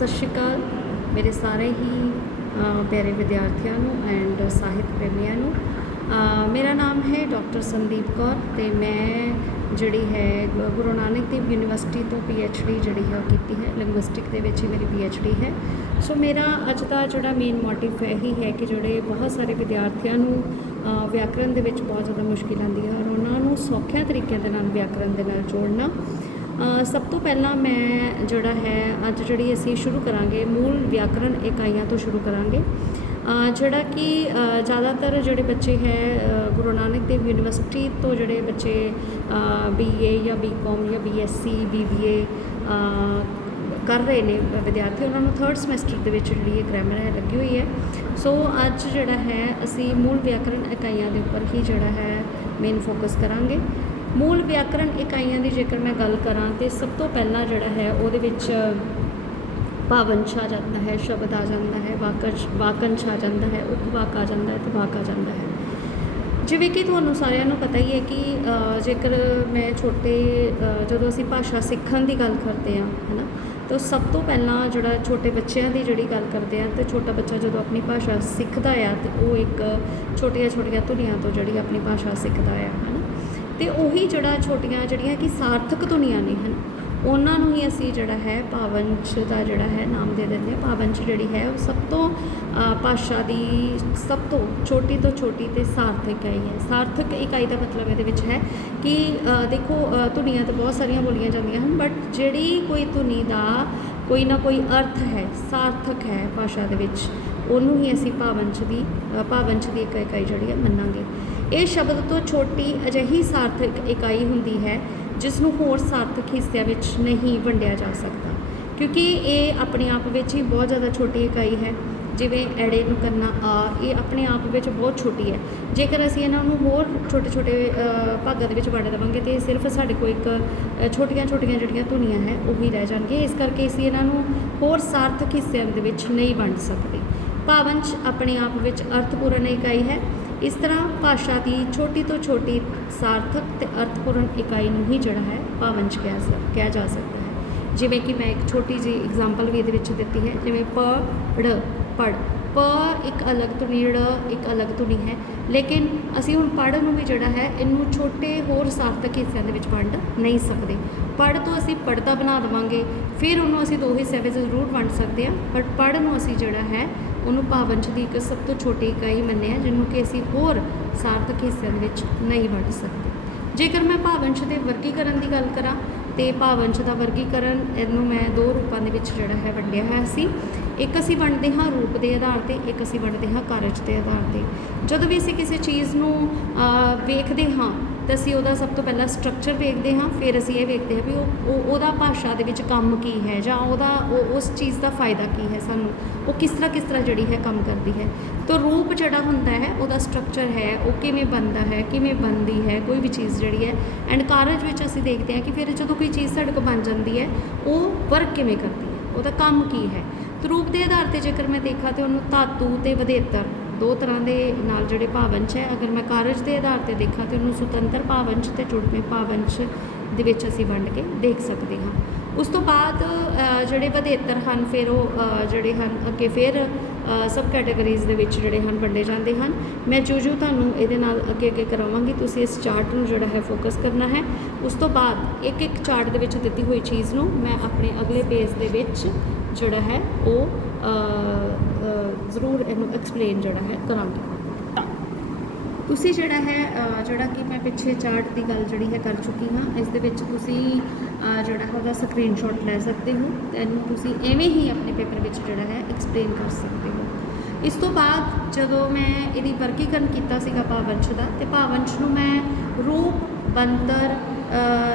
ਸਤਿ ਸ਼੍ਰੀ ਅਕਾਲ। ਮੇਰੇ ਸਾਰੇ ਹੀ ਪਿਆਰੇ ਵਿਦਿਆਰਥੀਆਂ ਨੂੰ ਐਂਡ ਸਾਹਿਤ ਪ੍ਰੇਮੀਆਂ ਨੂੰ। ਮੇਰਾ ਨਾਮ ਹੈ ਡਾਕਟਰ ਸੰਦੀਪ ਕੌਰ ਤੇ ਮੈਂ ਜਿਹੜੀ ਹੈ ਗੁਰੂ ਨਾਨਕ ਦੇਵ ਯੂਨੀਵਰਸਿਟੀ ਤੋਂ ਡੀ ਜਿਹੜੀ ਹੈ ਉਹ ਕੀਤੀ ਹੈ। ਲਿੰਗੁਇਸਟਿਕ ਦੇ ਵਿੱਚ ਹੀ ਮੇਰੀ ਡੀ ਹੈ। ਸੋ ਮੇਰਾ ਅੱਜ ਦਾ ਜਿਹੜਾ ਮੇਨ ਮੋਟਿਵ ਇਹੀ ਹੈ ਕਿ ਜਿਹੜੇ ਬਹੁਤ ਸਾਰੇ ਵਿਦਿਆਰਥੀਆਂ ਨੂੰ ਅ, ਵਿਆਕਰਣ ਦੇ ਵਿੱਚ ਬਹੁਤ ਜ਼ਿਆਦਾ ਮੁਸ਼ਕਿਲ ਆਉਂਦੀ ਹੈ ਔਰ ਉਹਨਾਂ ਨੂੰ ਸੌਖਿਆਂ ਤਰੀਕਿਆਂ ਦੇ ਨਾਲ ਵਿਆਕਰਣ ਦੇ ਨਾਲ ਜੋੜਨਾ। ਸਭ ਤੋਂ ਪਹਿਲਾਂ ਮੈਂ ਜਿਹੜਾ ਹੈ, ਅੱਜ ਜਿਹੜੀ ਅਸੀਂ ਸ਼ੁਰੂ ਕਰਾਂਗੇ, ਮੂਲ ਵਿਆਕਰਣ ਇਕਾਈਆਂ ਤੋਂ ਸ਼ੁਰੂ ਕਰਾਂਗੇ। ਜਿਹੜਾ ਕਿ ਜ਼ਿਆਦਾਤਰ ਜਿਹੜੇ ਬੱਚੇ ਹੈ ਗੁਰੂ ਨਾਨਕ ਦੇਵ ਯੂਨੀਵਰਸਿਟੀ ਤੋਂ ਜਿਹੜੇ ਬੱਚੇ ਬੀਏ ਜਾਂ ਬੀਕਾਮ ਜਾਂ ਬੀਐਸਸੀ ਬੀਬੀਏ ਕਰ ਰਹੇ ਨੇ ਵਿਦਿਆਰਥੀ, ਉਹਨਾਂ ਨੂੰ ਥਰਡ ਸਮੈਸਟਰ ਦੇ ਵਿੱਚ ਜਿਹੜੀ ਇਹ ਗ੍ਰਾਮਰ ਹੈ, ਲੱਗੀ ਹੋਈ ਹੈ। ਸੋ ਅੱਜ ਜਿਹੜਾ ਹੈ, ਅਸੀਂ ਮੂਲ ਵਿਆਕਰਣ ਇਕਾਈਆਂ ਦੇ ਉੱਪਰ ਹੀ ਜਿਹੜਾ ਹੈ ਮੇਨ ਫੋਕਸ ਕਰਾਂਗੇ। ਮੂਲ ਵਿਆਕਰਣ ਇਕਾਈਆਂ ਦੀ ਜੇਕਰ ਮੈਂ ਗੱਲ ਕਰਾਂ ਤੇ ਸਭ ਤੋਂ ਪਹਿਲਾਂ ਜਿਹੜਾ ਹੈ ਉਹਦੇ ਵਿੱਚ ਭਾਵੰਸ਼ ਆ ਜਾਂਦਾ ਹੈ, ਸ਼ਬਦ ਆ ਜਾਂਦਾ ਹੈ ਵਾਕੰਸ਼ ਵਾਕੰਸ਼ ਆ ਜਾਂਦਾ ਹੈ, ਉਪਵਾਕ ਆ ਜਾਂਦਾ ਹੈ ਤੇ ਵਾਕ ਆ ਜਾਂਦਾ ਹੈ। ਜਿਵੇਂ ਕਿ ਤੁਹਾਨੂੰ ਸਾਰਿਆਂ ਨੂੰ ਪਤਾ ਹੀ ਹੈ ਕਿ ਜੇਕਰ ਮੈਂ ਛੋਟੇ ਜਦੋਂ ਅਸੀਂ ਭਾਸ਼ਾ ਸਿੱਖਣ ਦੀ ਗੱਲ ਕਰਦੇ ਹਾਂ, ਹਨਾ, ਤਾਂ ਸਭ ਤੋਂ ਪਹਿਲਾਂ ਜਿਹੜਾ ਛੋਟੇ ਬੱਚਿਆਂ ਦੀ ਜਿਹੜੀ ਗੱਲ ਕਰਦੇ ਆ ਤੇ ਛੋਟਾ ਬੱਚਾ ਜਦੋਂ ਆਪਣੀ ਭਾਸ਼ਾ ਸਿੱਖਦਾ ਆ, ਤੇ ਉਹ ਇੱਕ ਛੋਟੀਆਂ ਛੋਟੀਆਂ ਧੁਨੀਆਂ ਤੋਂ ਜਿਹੜੀ ਆਪਣੀ ਭਾਸ਼ਾ ਸਿੱਖਦਾ ਆ, ਹਨਾ। ਤੇ ਉਹੀ ਜਿਹੜਾ ਛੋਟੀਆਂ ਜਿਹੜੀਆਂ ਕਿ ਸਾਰਥਕ ਧੁਨੀਆਂ ਨੇ ਹਨ। ਉਹਨਾਂ ਨੂੰ ਹੀ ਅਸੀਂ ਜਿਹੜਾ ਹੈ ਪਾਵੰਸ਼ ਦਾ ਜਿਹੜਾ ਹੈ ਨਾਮ ਦੇ ਦਿੰਦੇ ਹਾਂ। ਪਾਵੰਸ਼ ਜਿਹੜੀ ਹੈ ਉਹ ਸਭ ਤੋਂ ਭਾਸ਼ਾ ਦੀ ਸਭ ਤੋਂ ਛੋਟੀ ਤੋਂ ਛੋਟੀ ਤੇ ਸਾਰਥਕ ਇਕਾਈ ਹੈ। ਸਾਰਥਕ ਇਕਾਈ ਦਾ ਮਤਲਬ ਇਹਦੇ ਵਿੱਚ ਹੈ ਕਿ ਦੇਖੋ ਧੁਨੀਆਂ ਤਾਂ ਬਹੁਤ ਸਾਰੀਆਂ ਬੋਲੀਆਂ ਜਾਂਦੀਆਂ ਹਨ ਬਟ ਜਿਹੜੀ ਕੋਈ ਧੁਨੀ ਦਾ ਕੋਈ ਨਾ ਕੋਈ ਅਰਥ ਹੈ ਸਾਰਥਕ ਹੈ ਭਾਸ਼ਾ ਦੇ ਵਿੱਚ ਉਹਨੂੰ ਹੀ ਅਸੀਂ ਭਾਵੰਸ਼ ਦੀ ਅ, ਭਾਵੰਸ਼ ਦੀ ਇੱਕ ਇਕਾਈ ਜਿਹੜੀ ਹੈ ਮੰਨਾਂਗੇ। ਇਹ ਸ਼ਬਦ ਤੋਂ ਛੋਟੀ ਅਜਿਹੀ ਸਾਰਥਕ ਇਕਾਈ ਹੁੰਦੀ ਹੈ ਜਿਸ ਨੂੰ ਹੋਰ ਸਾਰਥਕ ਹਿੱਸਿਆਂ ਵਿੱਚ ਨਹੀਂ ਵੰਡਿਆ ਜਾ ਸਕਦਾ। ਕਿਉਂਕਿ ਇਹ ਆਪਣੇ ਆਪ ਵਿੱਚ ਹੀ ਬਹੁਤ ਜ਼ਿਆਦਾ ਛੋਟੀ ਇਕਾਈ ਹੈ। ਜਿਵੇਂ ਐੜੇ ਨੂੰ ਕਰਨਾ ਆ, ਇਹ ਆਪਣੇ ਆਪ ਵਿੱਚ ਬਹੁਤ ਛੋਟੀ ਹੈ। ਜੇਕਰ ਅਸੀਂ ਇਹਨਾਂ ਨੂੰ ਹੋਰ ਛੋਟੇ ਛੋਟੇ ਭਾਗਾਂ ਦੇ ਵਿੱਚ ਵੰਡ ਦੇਵਾਂਗੇ, ਤੇ ਸਿਰਫ ਸਾਡੇ ਕੋਲ ਇੱਕ ਛੋਟੀਆਂ ਛੋਟੀਆਂ ਜਿਹੜੀਆਂ ਧੁਨੀਆਂ ਹੈ, ਉਹ ਹੀ ਰਹਿ ਜਾਣਗੀਆਂ। ਇਸ ਕਰਕੇ ਅਸੀਂ ਇਹਨਾਂ ਨੂੰ ਹੋਰ ਸਾਰਥਕ ਹਿੱਸਿਆਂ ਦੇ ਵਿੱਚ ਨਹੀਂ ਵੰਡ ਸਕਦੇ। ਭਾਵੰਸ਼ ਆਪਣੇ ਆਪ ਵਿੱਚ ਅਰਥਪੂਰਨ ਇਕਾਈ ਹੈ। ਇਸ ਤਰ੍ਹਾਂ ਭਾਸ਼ਾ ਦੀ ਛੋਟੀ ਤੋਂ ਛੋਟੀ ਸਾਰਥਕ ਤੇ ਅਰਥਪੂਰਨ ਇਕਾਈ ਨੂੰ ਹੀ ਜਿਹੜਾ ਹੈ ਭਾਵੰਸ਼ ਕਿਹਾ ਸ- ਕਿਹਾ ਜਾ ਸਕਦਾ ਹੈ। ਜਿਵੇਂ ਕਿ ਮੈਂ ਇੱਕ ਛੋਟੀ ਜਿਹੀ ਐਗਜ਼ਾਮਪਲ ਵੀ ਇਹਦੇ ਵਿੱਚ ਦਿੱਤੀ ਹੈ, ਜਿਵੇਂ ਪ, ੜ, ਪੜ। ਪ ਇੱਕ ਅਲੱਗ ਧੁਨੀ, ੜ ਇੱਕ ਅਲੱਗ ਧੁਨੀ ਹੈ। ਲੇਕਿਨ ਅਸੀਂ ਹੁਣ ਪੜ ਨੂੰ ਵੀ ਜਿਹੜਾ ਹੈ, ਇਹਨੂੰ ਛੋਟੇ ਹੋਰ ਸਾਰਥਕ ਹਿੱਸਿਆਂ ਦੇ ਵਿੱਚ ਵੰਡ ਨਹੀਂ ਸਕਦੇ। ਪੜ ਤੋਂ ਅਸੀਂ ਪੜਤਾ ਬਣਾ ਦੇਵਾਂਗੇ, ਫਿਰ ਉਹਨੂੰ ਅਸੀਂ ਦੋ ਹਿੱਸਿਆਂ ਵਿੱਚ ਜ਼ਰੂਰ ਵੰਡ ਸਕਦੇ ਹਾਂ, ਪਰ ਪੜ ਨੂੰ ਅਸੀਂ ਜਿਹੜਾ ਹੈ ਉਹਨੂੰ ਭਾਵੰਸ਼ ਦੀ ਇੱਕ ਸਭ ਤੋਂ ਛੋਟੀ ਇਕਾਈ ਮੰਨਿਆ, ਜਿਹਨੂੰ ਕਿ ਅਸੀਂ ਹੋਰ ਸਾਰਥਕ ਹਿੱਸਿਆਂ ਦੇ ਵਿੱਚ ਨਹੀਂ ਵੰਡ ਸਕਦੇ। ਜੇਕਰ ਮੈਂ ਭਾਵੰਸ਼ ਦੇ ਵਰਗੀਕਰਨ ਦੀ ਗੱਲ ਕਰਾਂ, ਤੇ ਭਾਵੰਸ਼ ਦਾ ਵਰਗੀਕਰਨ ਇਹਨੂੰ ਮੈਂ ਦੋ ਰੂਪਾਂ ਦੇ ਵਿੱਚ ਜਿਹੜਾ ਹੈ ਵੰਡਿਆ ਹੋਇਆ ਸੀ। ਇੱਕ ਅਸੀਂ ਵੰਡਦੇ ਹਾਂ ਰੂਪ ਦੇ ਆਧਾਰ ਤੇ, ਇੱਕ ਅਸੀਂ ਵੰਡਦੇ ਹਾਂ ਕਾਰਜ ਦੇ ਆਧਾਰ ਤੇ। ਜਦੋਂ ਵੀ ਅਸੀਂ ਕਿਸੇ ਚੀਜ਼ ਨੂੰ ਵੇਖਦੇ ਹਾਂ ਤਾਂ ਅਸੀਂ ਉਹਦਾ ਸਭ ਤੋਂ ਪਹਿਲਾਂ ਸਟਰਕਚਰ ਵੇਖਦੇ ਹਾਂ, ਫਿਰ ਅਸੀਂ ਇਹ ਵੇਖਦੇ ਹਾਂ ਵੀ ਉਹ ਉਹਦਾ ਭਾਸ਼ਾ ਦੇ ਵਿੱਚ ਕੰਮ ਕੀ ਹੈ ਜਾਂ ਉਹਦਾ, ਉਹ- ਉਸ ਚੀਜ਼ ਦਾ ਫਾਇਦਾ ਕੀ ਹੈ ਸਾਨੂੰ, ਉਹ ਕਿਸ ਤਰ੍ਹਾਂ ਕਿਸ ਤਰ੍ਹਾਂ ਜਿਹੜੀ ਹੈ ਕੰਮ ਕਰਦੀ ਹੈ। ਤਾਂ ਰੂਪ ਜਿਹੜਾ ਹੁੰਦਾ ਹੈ, ਉਹਦਾ ਸਟਰਕਚਰ ਹੈ, ਉਹ ਕਿਵੇਂ ਬਣਦਾ ਹੈ, ਕਿਵੇਂ ਬਣਦੀ ਹੈ, ਕੋਈ ਵੀ ਚੀਜ਼ ਜਿਹੜੀ ਹੈ। ਐਂਡ ਕਾਰਜ ਵਿੱਚ ਅਸੀਂ ਦੇਖਦੇ ਹਾਂ ਕਿ ਫਿਰ ਜਦੋਂ ਕੋਈ ਚੀਜ਼ ਸਾਡੇ ਕੋਲ ਬਣ ਜਾਂਦੀ ਹੈ, ਉਹ ਵਰਕ ਕਿਵੇਂ ਕਰਦੀ ਹੈ, ਉਹਦਾ ਕੰਮ ਕੀ ਹੈ। ਤੇ ਰੂਪ ਦੇ ਆਧਾਰ ਤੇ ਜੇਕਰ ਮੈਂ ਦੇਖਾਂ ਤੇ ਉਹਨੂੰ ਧਾਤੂ ਤੇ ਵਧੇਤਰ ਦੋ ਤਰ੍ਹਾਂ ਦੇ ਨਾਲ ਜਿਹੜੇ ਭਾਵੰਸ਼ ਹੈ। ਅਗਰ ਮੈਂ ਕਾਰਜ ਦੇ ਆਧਾਰ ਤੇ ਦੇਖਾਂ ਤੇ ਉਹਨੂੰ ਸੁਤੰਤਰ ਭਾਵੰਸ਼ ਤੇ ਜੁੜਵੇਂ ਭਾਵੰਸ਼ ਦੇ ਵਿੱਚ ਅਸੀਂ ਵੰਡ ਕੇ ਦੇਖ ਸਕਦੇ ਹਾਂ। ਉਸ ਤੋਂ ਬਾਅਦ ਜਿਹੜੇ ਵਧੇਤਰ ਹਨ, ਫਿਰ ਉਹ ਜਿਹੜੇ ਹਨ, ਅੱਗੇ ਫਿਰ ਸਬ ਕੈਟਾਗਰੀਜ਼ ਦੇ ਵਿੱਚ ਜਿਹੜੇ ਹਨ, ਵੰਡੇ ਜਾਂਦੇ ਹਨ। ਮੈਂ ਜੋ ਜੋ ਤੁਹਾਨੂੰ ਇਹਦੇ ਨਾਲ ਅੱਗੇ ਅੱਗੇ ਕਰਾਵਾਂਗੀ, ਤੁਸੀਂ ਇਸ ਚਾਰਟ ਨੂੰ ਜਿਹੜਾ ਹੈ ਫੋਕਸ ਕਰਨਾ ਹੈ। ਉਸ ਤੋਂ ਬਾਅਦ ਇੱਕ ਇੱਕ ਚਾਰਟ ਦੇ ਵਿੱਚ ਦਿੱਤੀ ਹੋਈ ਚੀਜ਼ ਨੂੰ ਮੈਂ ਆਪਣੇ ਅਗਲੇ ਪੇਜ ਦੇ ਵਿੱਚ ਜਿਹੜਾ ਹੈ ਉਹ ਜ਼ਰੂਰ ਇਹਨੂੰ ਐਕਸਪਲੇਨ ਜਿਹੜਾ ਹੈ ਕਰਾਂਗੀ। ਤੁਸੀਂ ਜਿਹੜਾ ਹੈ ਜਿਹੜਾ ਕਿ ਮੈਂ ਪਿੱਛੇ ਚਾਰਟ ਦੀ ਗੱਲ ਜਿਹੜੀ ਹੈ ਕਰ ਚੁੱਕੀ ਹਾਂ, ਇਸ ਦੇ ਵਿੱਚ ਤੁਸੀਂ ਜਿਹੜਾ ਹੈ ਉਹਦਾ ਸਕਰੀਨਸ਼ਾਟ ਲੈ ਸਕਦੇ ਹੋ। ਤੇ ਇਹਨੂੰ ਤੁਸੀਂ ਐਵੇਂ ਹੀ ਆਪਣੇ ਪੇਪਰ ਵਿੱਚ ਜਿਹੜਾ ਹੈ ਐਕਸਪਲੇਨ ਕਰ ਸਕਦੇ ਹੋ। ਇਸ ਤੋਂ ਬਾਅਦ ਜਦੋਂ ਮੈਂ ਇਹਦੀ ਵਰਗੀਕਰਨ ਕੀਤਾ ਸੀਗਾ ਭਾਵੰਸ਼ ਦਾ, ਤੇ ਭਾਵੰਸ਼ ਨੂੰ ਮੈਂ ਰੂਪ ਬੰਤਰ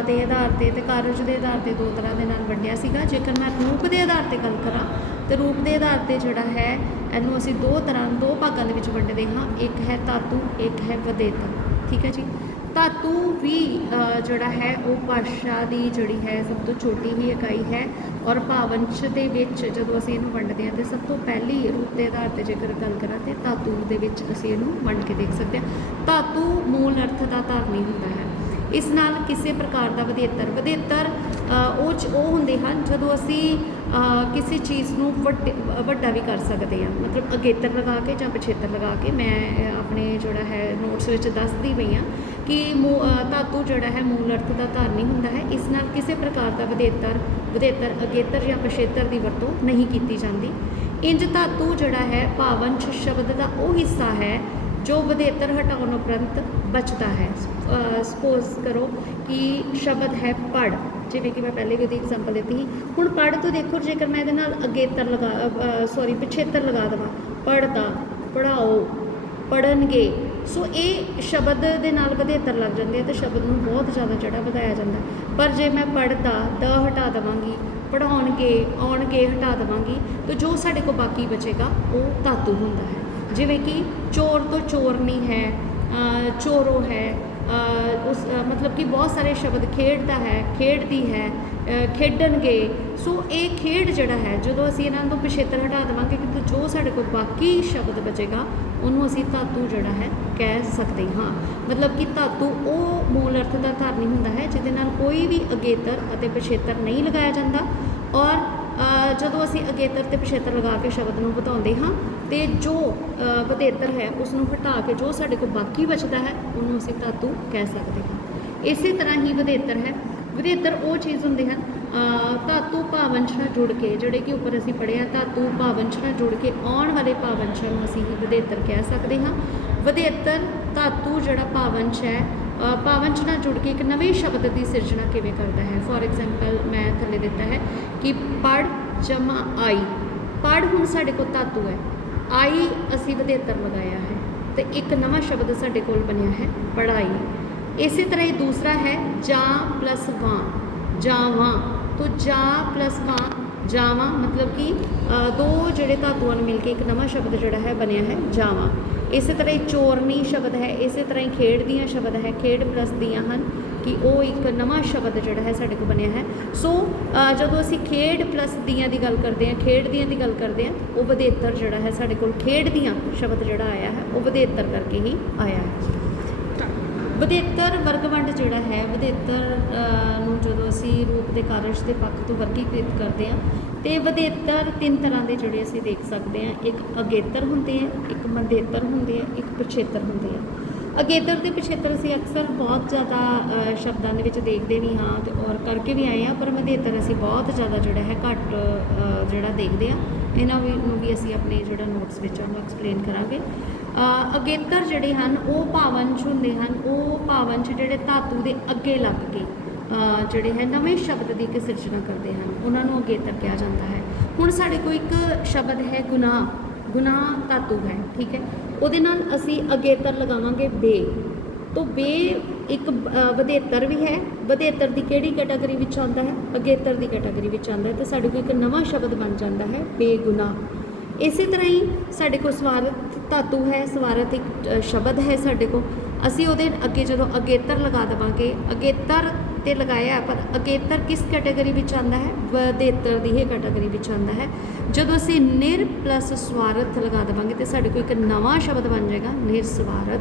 ਦੇ ਆਧਾਰ ਤੇ ਤੇ ਕਾਰਜ ਦੇ ਆਧਾਰ ਤੇ ਦੋ ਤਰ੍ਹਾਂ ਦੇ ਨਾਲ ਵੰਡਿਆ ਸੀਗਾ। ਜੇਕਰ ਮੈਂ ਰੂਪ ਦੇ ਆਧਾਰ ਤੇ ਗੱਲ ਕਰਾਂ ਅਤੇ ਰੂਪ ਦੇ ਆਧਾਰ ਤੇ ਜਿਹੜਾ ਹੈ, ਇਹਨੂੰ ਅਸੀਂ ਦੋ ਤਰ੍ਹਾਂ, ਦੋ ਭਾਗਾਂ ਦੇ ਵਿੱਚ ਵੰਡਦੇ ਹਾਂ। ਇੱਕ ਹੈ ਧਾਤੂ, ਇੱਕ ਹੈ ਵਧੇਤਰ ਠੀਕ ਹੈ ਜੀ? ਧਾਤੂ ਵੀ ਜਿਹੜਾ ਹੈ, ਉਹ ਭਾਸ਼ਾ ਦੀ ਜਿਹੜੀ ਹੈ, ਸਭ ਤੋਂ ਛੋਟੀ ਹੀ ਇਕਾਈ ਹੈ ਔਰ ਭਾਵੰਸ਼ ਦੇ ਵਿੱਚ ਜਦੋਂ ਅਸੀਂ ਇਹਨੂੰ ਵੰਡਦੇ ਹਾਂ, ਤੇ ਸਭ ਤੋਂ ਪਹਿਲੀ ਰੂਪ ਦੇ ਆਧਾਰ ਤੇ ਜੇਕਰ ਗੱਲ ਕਰਾਂ, ਤੇ ਧਾਤੂ ਦੇ ਵਿੱਚ ਅਸੀਂ ਇਹਨੂੰ ਵੰਡ ਕੇ ਦੇਖ ਸਕਦੇ ਹਾਂ। ਧਾਤੂ ਮੂਲ ਅਰਥ ਦਾ ਧਾਰਨੀ ਹੁੰਦਾ ਹੈ। ਇਸ ਨਾਲ ਕਿਸੇ ਪ੍ਰਕਾਰ ਦਾ ਵਧੇਤਰ। ਵਧੇਤਰ ਉਹ ਚ- ਉਹ ਹੁੰਦੇ ਹਨ ਜਦੋਂ ਅਸੀਂ ਕਿਸੇ ਚੀਜ਼ ਨੂੰ ਵੱਡੇ, ਵੱਡਾ ਵੀ ਕਰ ਸਕਦੇ ਆ ਮਤਲਬ ਅਗੇਤਰ ਲਗਾ ਕੇ ਜਾਂ ਪਛੇਤਰ ਲਗਾ ਕੇ ਮੈਂ ਆਪਣੇ ਜਿਹੜਾ ਹੈ ਨੋਟਸ ਵਿੱਚ ਦੱਸਦੀ ਪਈ ਆ ਕਿ ਮੂ ਧਾਤੂ ਜਿਹੜਾ ਹੈ ਮੂਲ ਅਰਥ ਦਾ ਧਾਰਨੀ ਹੁੰਦਾ ਹੈ। ਇਸ ਨਾਲ ਕਿਸੇ ਪ੍ਰਕਾਰ ਦਾ ਵਧੇਤਰ ਵਧੇਤਰ, ਅਗੇਤਰ ਜਾਂ ਪਛੇਤਰ ਦੀ ਵਰਤੋਂ ਨਹੀਂ ਕੀਤੀ ਜਾਂਦੀ। ਇੰਜ ਧਾਤੂ ਜਿਹੜਾ ਹੈ ਭਾਵੰਸ਼ ਸ਼ਬਦ ਦਾ ਉਹ ਹਿੱਸਾ ਹੈ ਜੋ ਵਧੇਤਰ ਹਟਾਉਣ ਉਪਰੰਤ ਬਚਦਾ ਹੈ। ਸਪੋਜ਼ ਕਰੋ ਕਿ ਸ਼ਬਦ ਹੈ ਪੜ ਜਿਵੇਂ ਕਿ ਮੈਂ ਪਹਿਲੇ ਵੀ ਉਹਦੀ ਐਗਜ਼ਾਮਪਲ ਦਿੱਤੀ ਸੀ। ਹੁਣ ਪੜ ਤੋਂ ਦੇਖੋ, ਜੇਕਰ ਮੈਂ ਇਹਦੇ ਨਾਲ ਅਗੇਤਰ ਲਗਾ ਸੌਰੀ ਪਿਛੇਤਰ ਲਗਾ ਦੇਵਾਂ। ਪੜਦਾ ਪੜਾਓ ਪੜਨਗੇ ਸੋ ਇਹ ਸ਼ਬਦ ਦੇ ਨਾਲ ਵਧੇਤਰ ਲੱਗ ਜਾਂਦੇ ਆ ਤੇ ਸ਼ਬਦ ਨੂੰ ਬਹੁਤ ਜ਼ਿਆਦਾ ਜਿਹੜਾ ਵਧਾਇਆ ਜਾਂਦਾ। ਪਰ ਜੇ ਮੈਂ ਪੜਦਾ ਦ ਹਟਾ ਦੇਵਾਂਗੀ ਪੜਾਉਣਗੇ ਆਉਣਗੇ, ਹਟਾ ਦੇਵਾਂਗੀ, ਤਾਂ ਜੋ ਸਾਡੇ ਕੋਲ ਬਾਕੀ ਬਚੇਗਾ, ਉਹ ਧਾਤੂ ਹੁੰਦਾ ਹੈ। ਜਿਵੇਂ ਕਿ ਚੋਰ ਤੋਂ ਚੋਰ ਨਹੀਂ ਹੈ ਚੋਰੋ ਹੈ ਉਸ ਮਤਲਬ ਕਿ ਬਹੁਤ ਸਾਰੇ ਸ਼ਬਦ ਖੇਡਦਾ ਹੈ, ਖੇਡਦੀ ਹੈ ਖੇਡਣਗੇ। ਸੋ ਇਹ ਖੇਡ ਜਿਹੜਾ ਹੈ, ਜਦੋਂ ਅਸੀਂ ਇਹਨਾਂ ਤੋਂ ਪਿਛੇਤਰ ਹਟਾ ਦੇਵਾਂਗੇ ਕਿ ਜੋ ਸਾਡੇ ਕੋਲ ਬਾਕੀ ਸ਼ਬਦ ਬਚੇਗਾ, ਉਹਨੂੰ ਅਸੀਂ ਧਾਤੂ ਜਿਹੜਾ ਹੈ ਕਹਿ ਸਕਦੇ ਹਾਂ। ਮਤਲਬ ਕਿ ਧਾਤੂ ਉਹ ਮੂਲ ਅਰਥ ਦਾ ਧਾਰਨੀ ਹੁੰਦਾ ਹੈ, ਜਿਹਦੇ ਨਾਲ ਕੋਈ ਵੀ ਅਗੇਤਰ ਅਤੇ ਪਿਛੇਤਰ ਨਹੀਂ ਲਗਾਇਆ ਜਾਂਦਾ ਔਰ ਜਦੋਂ ਅਸੀਂ ਅਗੇਤਰ ਤੇ ਪਿਛੇਤਰ ਲਗਾ ਕੇ ਸ਼ਬਦ ਨੂੰ ਵਧਾਉਂਦੇ ਹਾਂ ਤੇ ਜੋ ਵਧੇਤਰ ਹੈ ਉਸ ਨੂੰ ਹਟਾ ਕੇ ਜੋ ਸਾਡੇ ਕੋਲ ਬਾਕੀ ਬਚਦਾ ਹੈ ਉਹਨੂੰ ਅਸੀਂ ਧਾਤੂ ਕਹਿ ਸਕਦੇ ਹਾਂ। ਇਸੇ ਤਰ੍ਹਾਂ ਹੀ ਵਧੇਤਰ ਹੈ। ਵਧੇਤਰ ਉਹ ਚੀਜ਼ ਹੁੰਦੇ ਹਨ ਅ, ਧਾਤੂ ਭਾਵੰਸ਼ ਨਾਲ ਜੁੜ ਕੇ ਜਿਹੜੇ ਕਿ ਉੱਪਰ ਅਸੀਂ ਪੜ੍ਹਿਆ ਧਾਤੂ ਭਾਵੰਸ਼ ਨਾਲ ਜੁੜ ਕੇ ਆਉਣ ਵਾਲੇ ਭਾਵੰਸ਼ਾਂ ਨੂੰ ਅਸੀਂ ਵਧੇਤਰ ਕਹਿ ਸਕਦੇ ਹਾਂ। ਵਧੇਤਰ ਧਾਤੂ ਜਿਹੜਾ ਭਾਵੰਸ਼ ਹੈ ਅ, ਭਾਵੰਸ਼ ਨਾਲ ਜੁੜ ਕੇ ਇੱਕ ਨਵੇਂ ਸ਼ਬਦ ਦੀ ਸਿਰਜਣਾ ਕਿਵੇਂ ਕਰਦਾ ਹੈ? ਫੋਰ ਐਗਜ਼ਾਮਪਲ ਮੈਂ ਥੱਲੇ ਦਿੱਤਾ ਹੈ ਕਿ ਪੜ ਜਮਾ ਆਈ। ਪੜ ਹੁਣ ਸਾਡੇ ਕੋਲ ਧਾਤੂ ਹੈ। ਆਈ ਅਸੀਂ ਵਧੇਤਰ ਲਗਾਇਆ ਹੈ ਤੇ ਇੱਕ ਨਵਾਂ ਸ਼ਬਦ ਸਾਡੇ ਕੋਲ ਬਣਿਆ ਹੈ ਪੜਾਈ ਇਸੇ ਤਰ੍ਹਾਂ ਹੀ ਦੂਸਰਾ ਹੈ, ਜਾਂ ਪਲੱਸ ਵਾਂ। ਜਾਵਾਂ ਤੋ ਜਾ ਪਲੱਸ ਵਾਂ ਜਾਵਾਂ ਮਤਲਬ ਕਿ ਦੋ ਜਿਹੜੇ ਧਾਤੂਆਂ ਨੂੰ ਮਿਲ ਕੇ ਇੱਕ ਨਵਾਂ ਸ਼ਬਦ ਜਿਹੜਾ ਹੈ, ਬਣਿਆ ਹੈ ਜਾਵਾਂ ਇਸੇ ਤਰ੍ਹਾਂ ਹੀ ਚੋਰਨੀ ਸ਼ਬਦ ਹੈ, ਇਸੇ ਤਰ੍ਹਾਂ ਹੀ ਖੇਡ ਦੀਆਂ ਸ਼ਬਦ ਹੈ, ਖੇਡ ਪਲੱਸ ਦੀਆਂ ਹਨ ਕਿ ਉਹ ਇੱਕ ਨਵਾਂ ਸ਼ਬਦ ਜਿਹੜਾ ਹੈ ਸਾਡੇ ਕੋਲ ਬਣਿਆ ਹੈ। ਸੋ ਜਦੋਂ ਅਸੀਂ ਖੇਡ ਪਲੱਸ ਦੀਆਂ ਦੀ ਗੱਲ ਕਰਦੇ ਹਾਂ, ਖੇਡ ਦੀਆਂ ਦੀ ਗੱਲ ਕਰਦੇ ਹਾਂ, ਉਹ ਵਧੇਤਰ ਜਿਹੜਾ ਹੈ ਸਾਡੇ ਕੋਲ ਖੇਡ ਦੀਆਂ ਸ਼ਬਦ ਜਿਹੜਾ ਆਇਆ ਹੈ, ਉਹ ਵਧੇਤਰ ਕਰਕੇ ਹੀ ਆਇਆ ਹੈ। ਵਧੇਤਰ ਵਰਗਵੰਡ ਜਿਹੜਾ ਹੈ, ਵਧੇਤਰ ਨੂੰ ਜਦੋਂ ਅਸੀਂ ਰੂਪ ਦੇ ਕਾਰਜ ਦੇ ਪੱਖ ਤੋਂ ਵਰਗੀਕ੍ਰਿਤ ਕਰਦੇ ਹਾਂ ਤੇ ਵਧੇਤਰ ਤਿੰਨ ਤਰ੍ਹਾਂ ਦੇ ਜਿਹੜੇ ਅਸੀਂ ਦੇਖ ਸਕਦੇ ਹਾਂ। ਇੱਕ ਅਗੇਤਰ ਹੁੰਦੇ ਆ, ਇੱਕ ਮੰਦੇਤਰ ਹੁੰਦੇ ਆ, ਇੱਕ ਪਛੇਤਰ ਹੁੰਦੇ ਆ। ਅਗੇਤਰ ਤੇ ਪਛੇਤਰ ਅਸੀਂ ਅਕਸਰ ਬਹੁਤ ਜ਼ਿਆਦਾ ਸ਼ਬਦਾਂ ਦੇ ਵਿੱਚ ਦੇਖਦੇ ਵੀ ਹਾਂ ਤੇ ਔਰ ਕਰਕੇ ਵੀ ਆਏ ਆ ਪਰ ਮੰਦੇਤਰ ਅਸੀਂ ਬਹੁਤ ਜ਼ਿਆਦਾ ਜਿਹੜਾ ਹੈ ਘੱਟ ਜਿਹੜਾ ਦੇਖਦੇ ਆ ਇਹਨਾਂ ਵੀ ਨੂੰ ਵੀ ਅਸੀਂ ਆਪਣੇ ਜਿਹੜਾ ਨੋਟਸ ਵਿੱਚ ਉਹਨੂੰ ਐਕਸਪਲੇਨ ਕਰਾਂਗੇ। ਅਗੇਤਰ ਜਿਹੜੇ ਹਨ, ਉਹ ਭਾਵੰਸ਼ ਹੁੰਦੇ ਹਨ, ਉਹ ਭਾਵੰਸ਼ ਜਿਹੜੇ ਧਾਤੂ ਦੇ ਅੱਗੇ ਲੱਗ ਕੇ ਜਿਹੜੇ ਹੈ ਨਵੇਂ ਸ਼ਬਦ ਦੀ ਇੱਕ ਸਿਰਜਣਾ ਕਰਦੇ ਹਨ, ਉਹਨਾਂ ਨੂੰ ਅਗੇਤਰ ਕਿਹਾ ਜਾਂਦਾ ਹੈ। ਹੁਣ ਸਾਡੇ ਕੋਲ ਇੱਕ ਸ਼ਬਦ ਹੈ ਗੁਨਾਹ। ਗੁਨਾਹ ਧਾਤੂ ਹੈ, ਠੀਕ ਹੈ। ਉਹਦੇ ਨਾਲ ਅਸੀਂ ਅਗੇਤਰ ਲਗਾਵਾਂਗੇ ਬੇ। ਤੋ ਬੇ ਇੱਕ ਵਧੇਤਰ ਵੀ ਹੈ। ਵਧੇਤਰ ਦੀ ਕਿਹੜੀ ਕੈਟਾਗਰੀ ਵਿੱਚ ਆਉਂਦਾ ਹੈ? ਅਗੇਤਰ ਦੀ ਕੈਟਾਗਰੀ ਵਿੱਚ ਆਉਂਦਾ ਹੈ। ਤੇ ਸਾਡੇ ਕੋਲ ਇੱਕ ਨਵਾਂ ਸ਼ਬਦ ਬਣ ਜਾਂਦਾ ਹੈ ਬੇਗੁਨਾਹ ਇਸੇ ਤਰ੍ਹਾਂ ਹੀ ਸਾਡੇ ਕੋਲ ਸਵਾਰਥ ਧਾਤੂ ਹੈ, ਸਵਾਰਥ ਇੱਕ ਸ਼ਬਦ ਹੈ ਸਾਡੇ ਕੋਲ। ਅਸੀਂ ਉਹਦੇ ਅੱਗੇ ਜਦੋਂ ਅਗੇਤਰ ਲਗਾ ਦੇਵਾਂਗੇ, ਅਗੇਤਰ ਤੇ ਲਗਾਇਆ, ਪਰ ਅਕੇਤਰ ਕਿਸ ਕੈਟਾਗਰੀ ਵਿੱਚ ਆਉਂਦਾ ਹੈ? ਵਧੇਤਰ ਦੀ ਇਹ ਕੈਟਾਗਰੀ ਵਿੱਚ ਆਉਂਦਾ ਹੈ। ਜਦੋਂ ਅਸੀਂ ਨਿਰ ਪਲੱਸ ਸਵਾਰਥ ਲਗਾ ਦੇਵਾਂਗੇ ਤੇ ਸਾਡੇ ਕੋਲ ਇੱਕ ਨਵਾਂ ਸ਼ਬਦ ਬਣ ਜਾਏਗਾ ਨਿਰਸਵਾਰਥ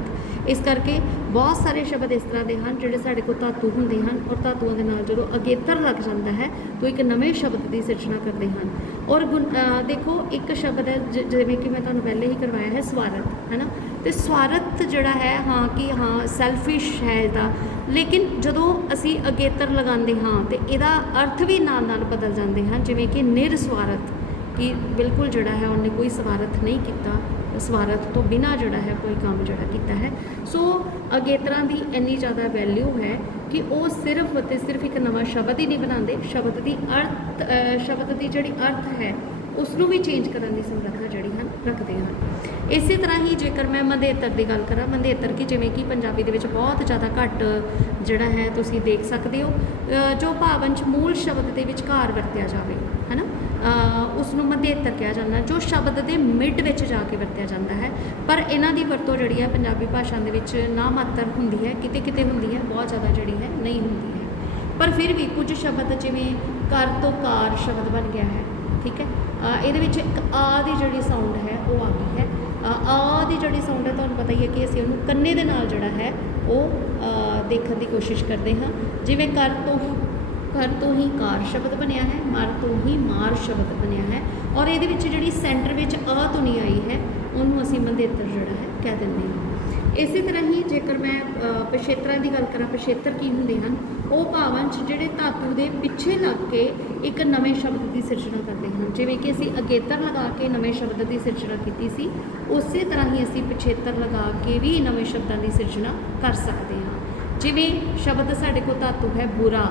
ਇਸ ਕਰਕੇ ਬਹੁਤ ਸਾਰੇ ਸ਼ਬਦ ਇਸ ਤਰ੍ਹਾਂ ਦੇ ਹਨ ਜਿਹੜੇ ਸਾਡੇ ਕੋਲ ਧਾਤੂ ਹੁੰਦੇ ਹਨ ਔਰ ਧਾਤੂਆਂ ਦੇ ਨਾਲ ਜਦੋਂ ਅਗੇਤਰ ਲੱਗ ਜਾਂਦਾ ਹੈ, ਤਾਂ ਇੱਕ ਨਵੇਂ ਸ਼ਬਦ ਦੀ ਸਿਰਜਣਾ ਕਰਦੇ ਹਨ। ਔਰ ਗੁਣ- ਦੇਖੋ, ਇੱਕ ਸ਼ਬਦ ਹੈ ਜ- ਜਿਵੇਂ ਕਿ ਮੈਂ ਤੁਹਾਨੂੰ ਪਹਿਲੇ ਹੀ ਕਰਵਾਇਆ ਹੈ ਸਵਾਰਥ, ਹੈ ਨਾ? ਤੇ ਸਵਾਰਥ ਜਿਹੜਾ ਹੈ, ਹਾਂ, ਕਿ ਹਾਂ ਸੈਲਫਿਸ਼ ਹੈ ਇਹਦਾ। ਲੇਕਿਨ ਜਦੋਂ ਅਸੀਂ ਅਗੇਤਰ ਲਗਾਉਂਦੇ ਹਾਂ ਤੇ ਇਹਦਾ ਅਰਥ ਵੀ ਨਾਲ ਨਾਲ ਬਦਲ ਜਾਂਦੇ ਹਨ, ਜਿਵੇਂ ਕਿ ਨਿਰਸਵਾਰਥ, ਕਿ ਬਿਲਕੁਲ ਜਿਹੜਾ ਹੈ ਉਹਨੇ ਕੋਈ ਸਵਾਰਥ ਨਹੀਂ ਕੀਤਾ, ਸਵਾਰਥ ਤੋਂ ਬਿਨਾ ਜਿਹੜਾ ਹੈ ਕੋਈ ਕੰਮ ਜਿਹੜਾ ਕੀਤਾ ਹੈ। ਸੋ ਅਗੇਤਰਾਂ ਦੀ ਇੰਨੀ ਜ਼ਿਆਦਾ ਵੈਲਿਊ ਹੈ ਕਿ ਉਹ ਸਿਰਫ ਅਤੇ ਸਿਰਫ ਇੱਕ ਨਵਾਂ ਸ਼ਬਦ ਹੀ ਨਹੀਂ ਬਣਾਉਂਦੇ। ਸ਼ਬਦ ਦੀ ਅਰਥ ਸ਼ਬਦ ਦੀ ਜਿਹੜੀ ਅਰਥ ਹੈ ਉਸ ਨੂੰ ਵੀ ਚੇਂਜ ਕਰਨ ਦੀ ਸਮਰੱਥਾ ਜਿਹੜੀ ਹਨ, ਰੱਖਦੇ ਹਨ। ਇਸੇ ਤਰ੍ਹਾਂ ਹੀ ਜੇਕਰ ਮੈਂ ਮੰਦੇਤਰ ਦੀ ਗੱਲ ਕਰਾਂ ਮੰਦੇਤਰ ਕੀ ਜਿਵੇਂ ਕਿ ਪੰਜਾਬੀ ਦੇ ਵਿੱਚ ਬਹੁਤ ਜ਼ਿਆਦਾ ਘੱਟ ਜਿਹੜਾ ਹੈ ਤੁਸੀਂ ਦੇਖ ਸਕਦੇ ਹੋ ਅ, ਜੋ ਭਾਵੰਸ਼ ਮੂਲ ਸ਼ਬਦ ਦੇ ਵਿਚਕਾਰ ਵਰਤਿਆ ਜਾਵੇ ਹੈ ਨਾ ਅ, ਉਸ ਨੂੰ ਮੰਦੇਤਰ ਕਿਹਾ ਜਾਂਦਾ ਜੋ ਸ਼ਬਦ ਦੇ ਮਿਡ ਵਿੱਚ ਜਾ ਕੇ ਵਰਤਿਆ ਜਾਂਦਾ ਹੈ। ਪਰ ਇਹਨਾਂ ਦੀ ਵਰਤੋਂ ਜਿਹੜੀ ਹੈ ਪੰਜਾਬੀ ਭਾਸ਼ਾ ਦੇ ਵਿੱਚ ਨਾ ਮਾਤਰ ਹੁੰਦੀ ਹੈ ਕਿਤੇ ਕਿਤੇ ਹੁੰਦੀ ਹੈ ਬਹੁਤ ਜ਼ਿਆਦਾ ਜਿਹੜੀ ਹੈ ਨਹੀਂ ਹੁੰਦੀ ਹੈ। ਪਰ ਫਿਰ ਵੀ ਕੁਝ ਸ਼ਬਦ ਜਿਵੇਂ ਕਰ ਤੋਂ ਕਾਰ ਸ਼ਬਦ ਬਣ ਗਿਆ ਹੈ ਠੀਕ ਹੈ? ਇਹਦੇ ਵਿੱਚ ਇੱਕ ਆ ਦੀ ਜਿਹੜੀ ਸਾਊਂਡ ਹੈ ਉਹ ਆ ਗਈ ਹੈ। ਆ ਦੀ ਜਿਹੜੀ ਸਾਊਂਡ ਹੈ ਤੁਹਾਨੂੰ ਪਤਾ ਹੀ ਹੈ ਕਿ ਅਸੀਂ ਉਹਨੂੰ ਕੰਨੇ ਦੇ ਨਾਲ ਜਿਹੜਾ ਹੈ ਉਹ ਦੇਖਣ ਦੀ ਕੋਸ਼ਿਸ਼ ਕਰਦੇ ਹਾਂ। ਜਿਵੇਂ ਕਰ ਤੋਂ ਘਰ ਤੋਂ ਹੀ ਕਾਰ ਸ਼ਬਦ ਬਣਿਆ ਹੈ ਮਰ ਤੋਂ ਹੀ ਮਾਰ ਸ਼ਬਦ ਬਣਿਆ ਹੈ। ਔਰ ਇਹਦੇ ਵਿੱਚ ਜਿਹੜੀ ਸੈਂਟਰ ਵਿੱਚ ਆ ਧੁਨੀ ਆਈ ਹੈ ਉਹਨੂੰ ਅਸੀਂ ਮੰਦੇਤਰ ਜਿਹੜਾ ਹੈ ਕਹਿ ਦਿੰਦੇ ਹਾਂ। ਇਸੇ ਤਰ੍ਹਾਂ ਹੀ ਜੇਕਰ ਮੈਂ ਅ, ਪਿਛੇਤਰਾਂ ਦੀ ਗੱਲ ਕਰਾਂ ਪਿਛੇਤਰ ਕੀ ਹੁੰਦੇ ਹਨ? ਉਹ ਭਾਵਾਂਸ਼ ਜਿਹੜੇ ਧਾਤੂ ਦੇ ਪਿੱਛੇ ਲੱਗ ਕੇ ਇੱਕ ਨਵੇਂ ਸ਼ਬਦ ਦੀ ਸਿਰਜਣਾ ਕਰਦੇ ਹਨ। ਜਿਵੇਂ ਕਿ ਅਸੀਂ ਅਗੇਤਰ ਲਗਾ ਕੇ ਨਵੇਂ ਸ਼ਬਦ ਦੀ ਸਿਰਜਣਾ ਕੀਤੀ ਸੀ, ਉਸੇ ਤਰ੍ਹਾਂ ਹੀ ਅਸੀਂ ਪਿਛੇਤਰ ਲਗਾ ਕੇ ਵੀ ਨਵੇਂ ਸ਼ਬਦਾਂ ਦੀ ਸਿਰਜਣਾ ਕਰ ਸਕਦੇ ਹਾਂ। ਜਿਵੇਂ ਸ਼ਬਦ ਸਾਡੇ ਕੋਲ ਧਾਤੂ ਹੈ ਬੁਰਾ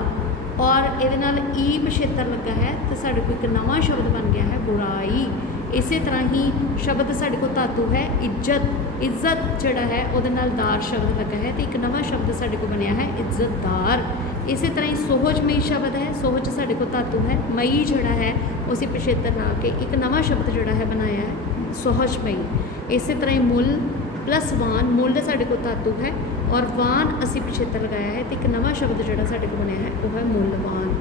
ਔਰ ਇਹਦੇ ਨਾਲ ਈ ਪਿਛੇਤਰ ਲੱਗਾ ਹੈ ਤੇ ਸਾਡੇ ਕੋਲ ਇੱਕ ਨਵਾਂ ਸ਼ਬਦ ਬਣ ਗਿਆ ਹੈ ਬੁਰਾਈ। ਇਸੇ ਤਰ੍ਹਾਂ ਹੀ ਸ਼ਬਦ ਸਾਡੇ ਕੋਲ ਧਾਤੂ ਹੈ ਇੱਜ਼ਤ। ਇੱਜ਼ਤ ਜਿਹੜਾ ਹੈ ਉਹਦੇ ਨਾਲ ਦਾਰ ਸ਼ਬਦ ਲੱਗਾ ਹੈ ਤੇ ਇੱਕ ਨਵਾਂ ਸ਼ਬਦ ਸਾਡੇ ਕੋਲ ਬਣਿਆ ਹੈ ਇੱਜ਼ਤਦਾਰ। ਇਸੇ ਤਰ੍ਹਾਂ ਹੀ ਸੋਹਜਮਈ ਸ਼ਬਦ ਹੈ, ਸੋਹਜ ਸਾਡੇ ਕੋਲ ਧਾਤੂ ਹੈ, ਮਈ ਜਿਹੜਾ ਹੈ ਉਹ ਅਸੀਂ ਪਿਛੇਤਰ ਲਾ ਕੇ ਇੱਕ ਨਵਾਂ ਸ਼ਬਦ ਜਿਹੜਾ ਹੈ ਬਣਾਇਆ ਹੈ ਸੋਹਜਮਈ ਇਸੇ ਤਰ੍ਹਾਂ ਹੀ ਮੁੱਲ ਪਲੱਸ ਵਾਨ, ਮੁੱਲ ਸਾਡੇ ਕੋਲ ਧਾਤੂ ਹੈ ਔਰ ਵਾਨ ਅਸੀਂ ਪਿਛੇਤਰ ਲਗਾਇਆ ਹੈ ਤੇ ਇੱਕ ਨਵਾਂ ਸ਼ਬਦ ਜਿਹੜਾ ਸਾਡੇ ਕੋਲ ਬਣਿਆ ਹੈ, ਉਹ ਹੈ ਮੁੱਲਵਾਨ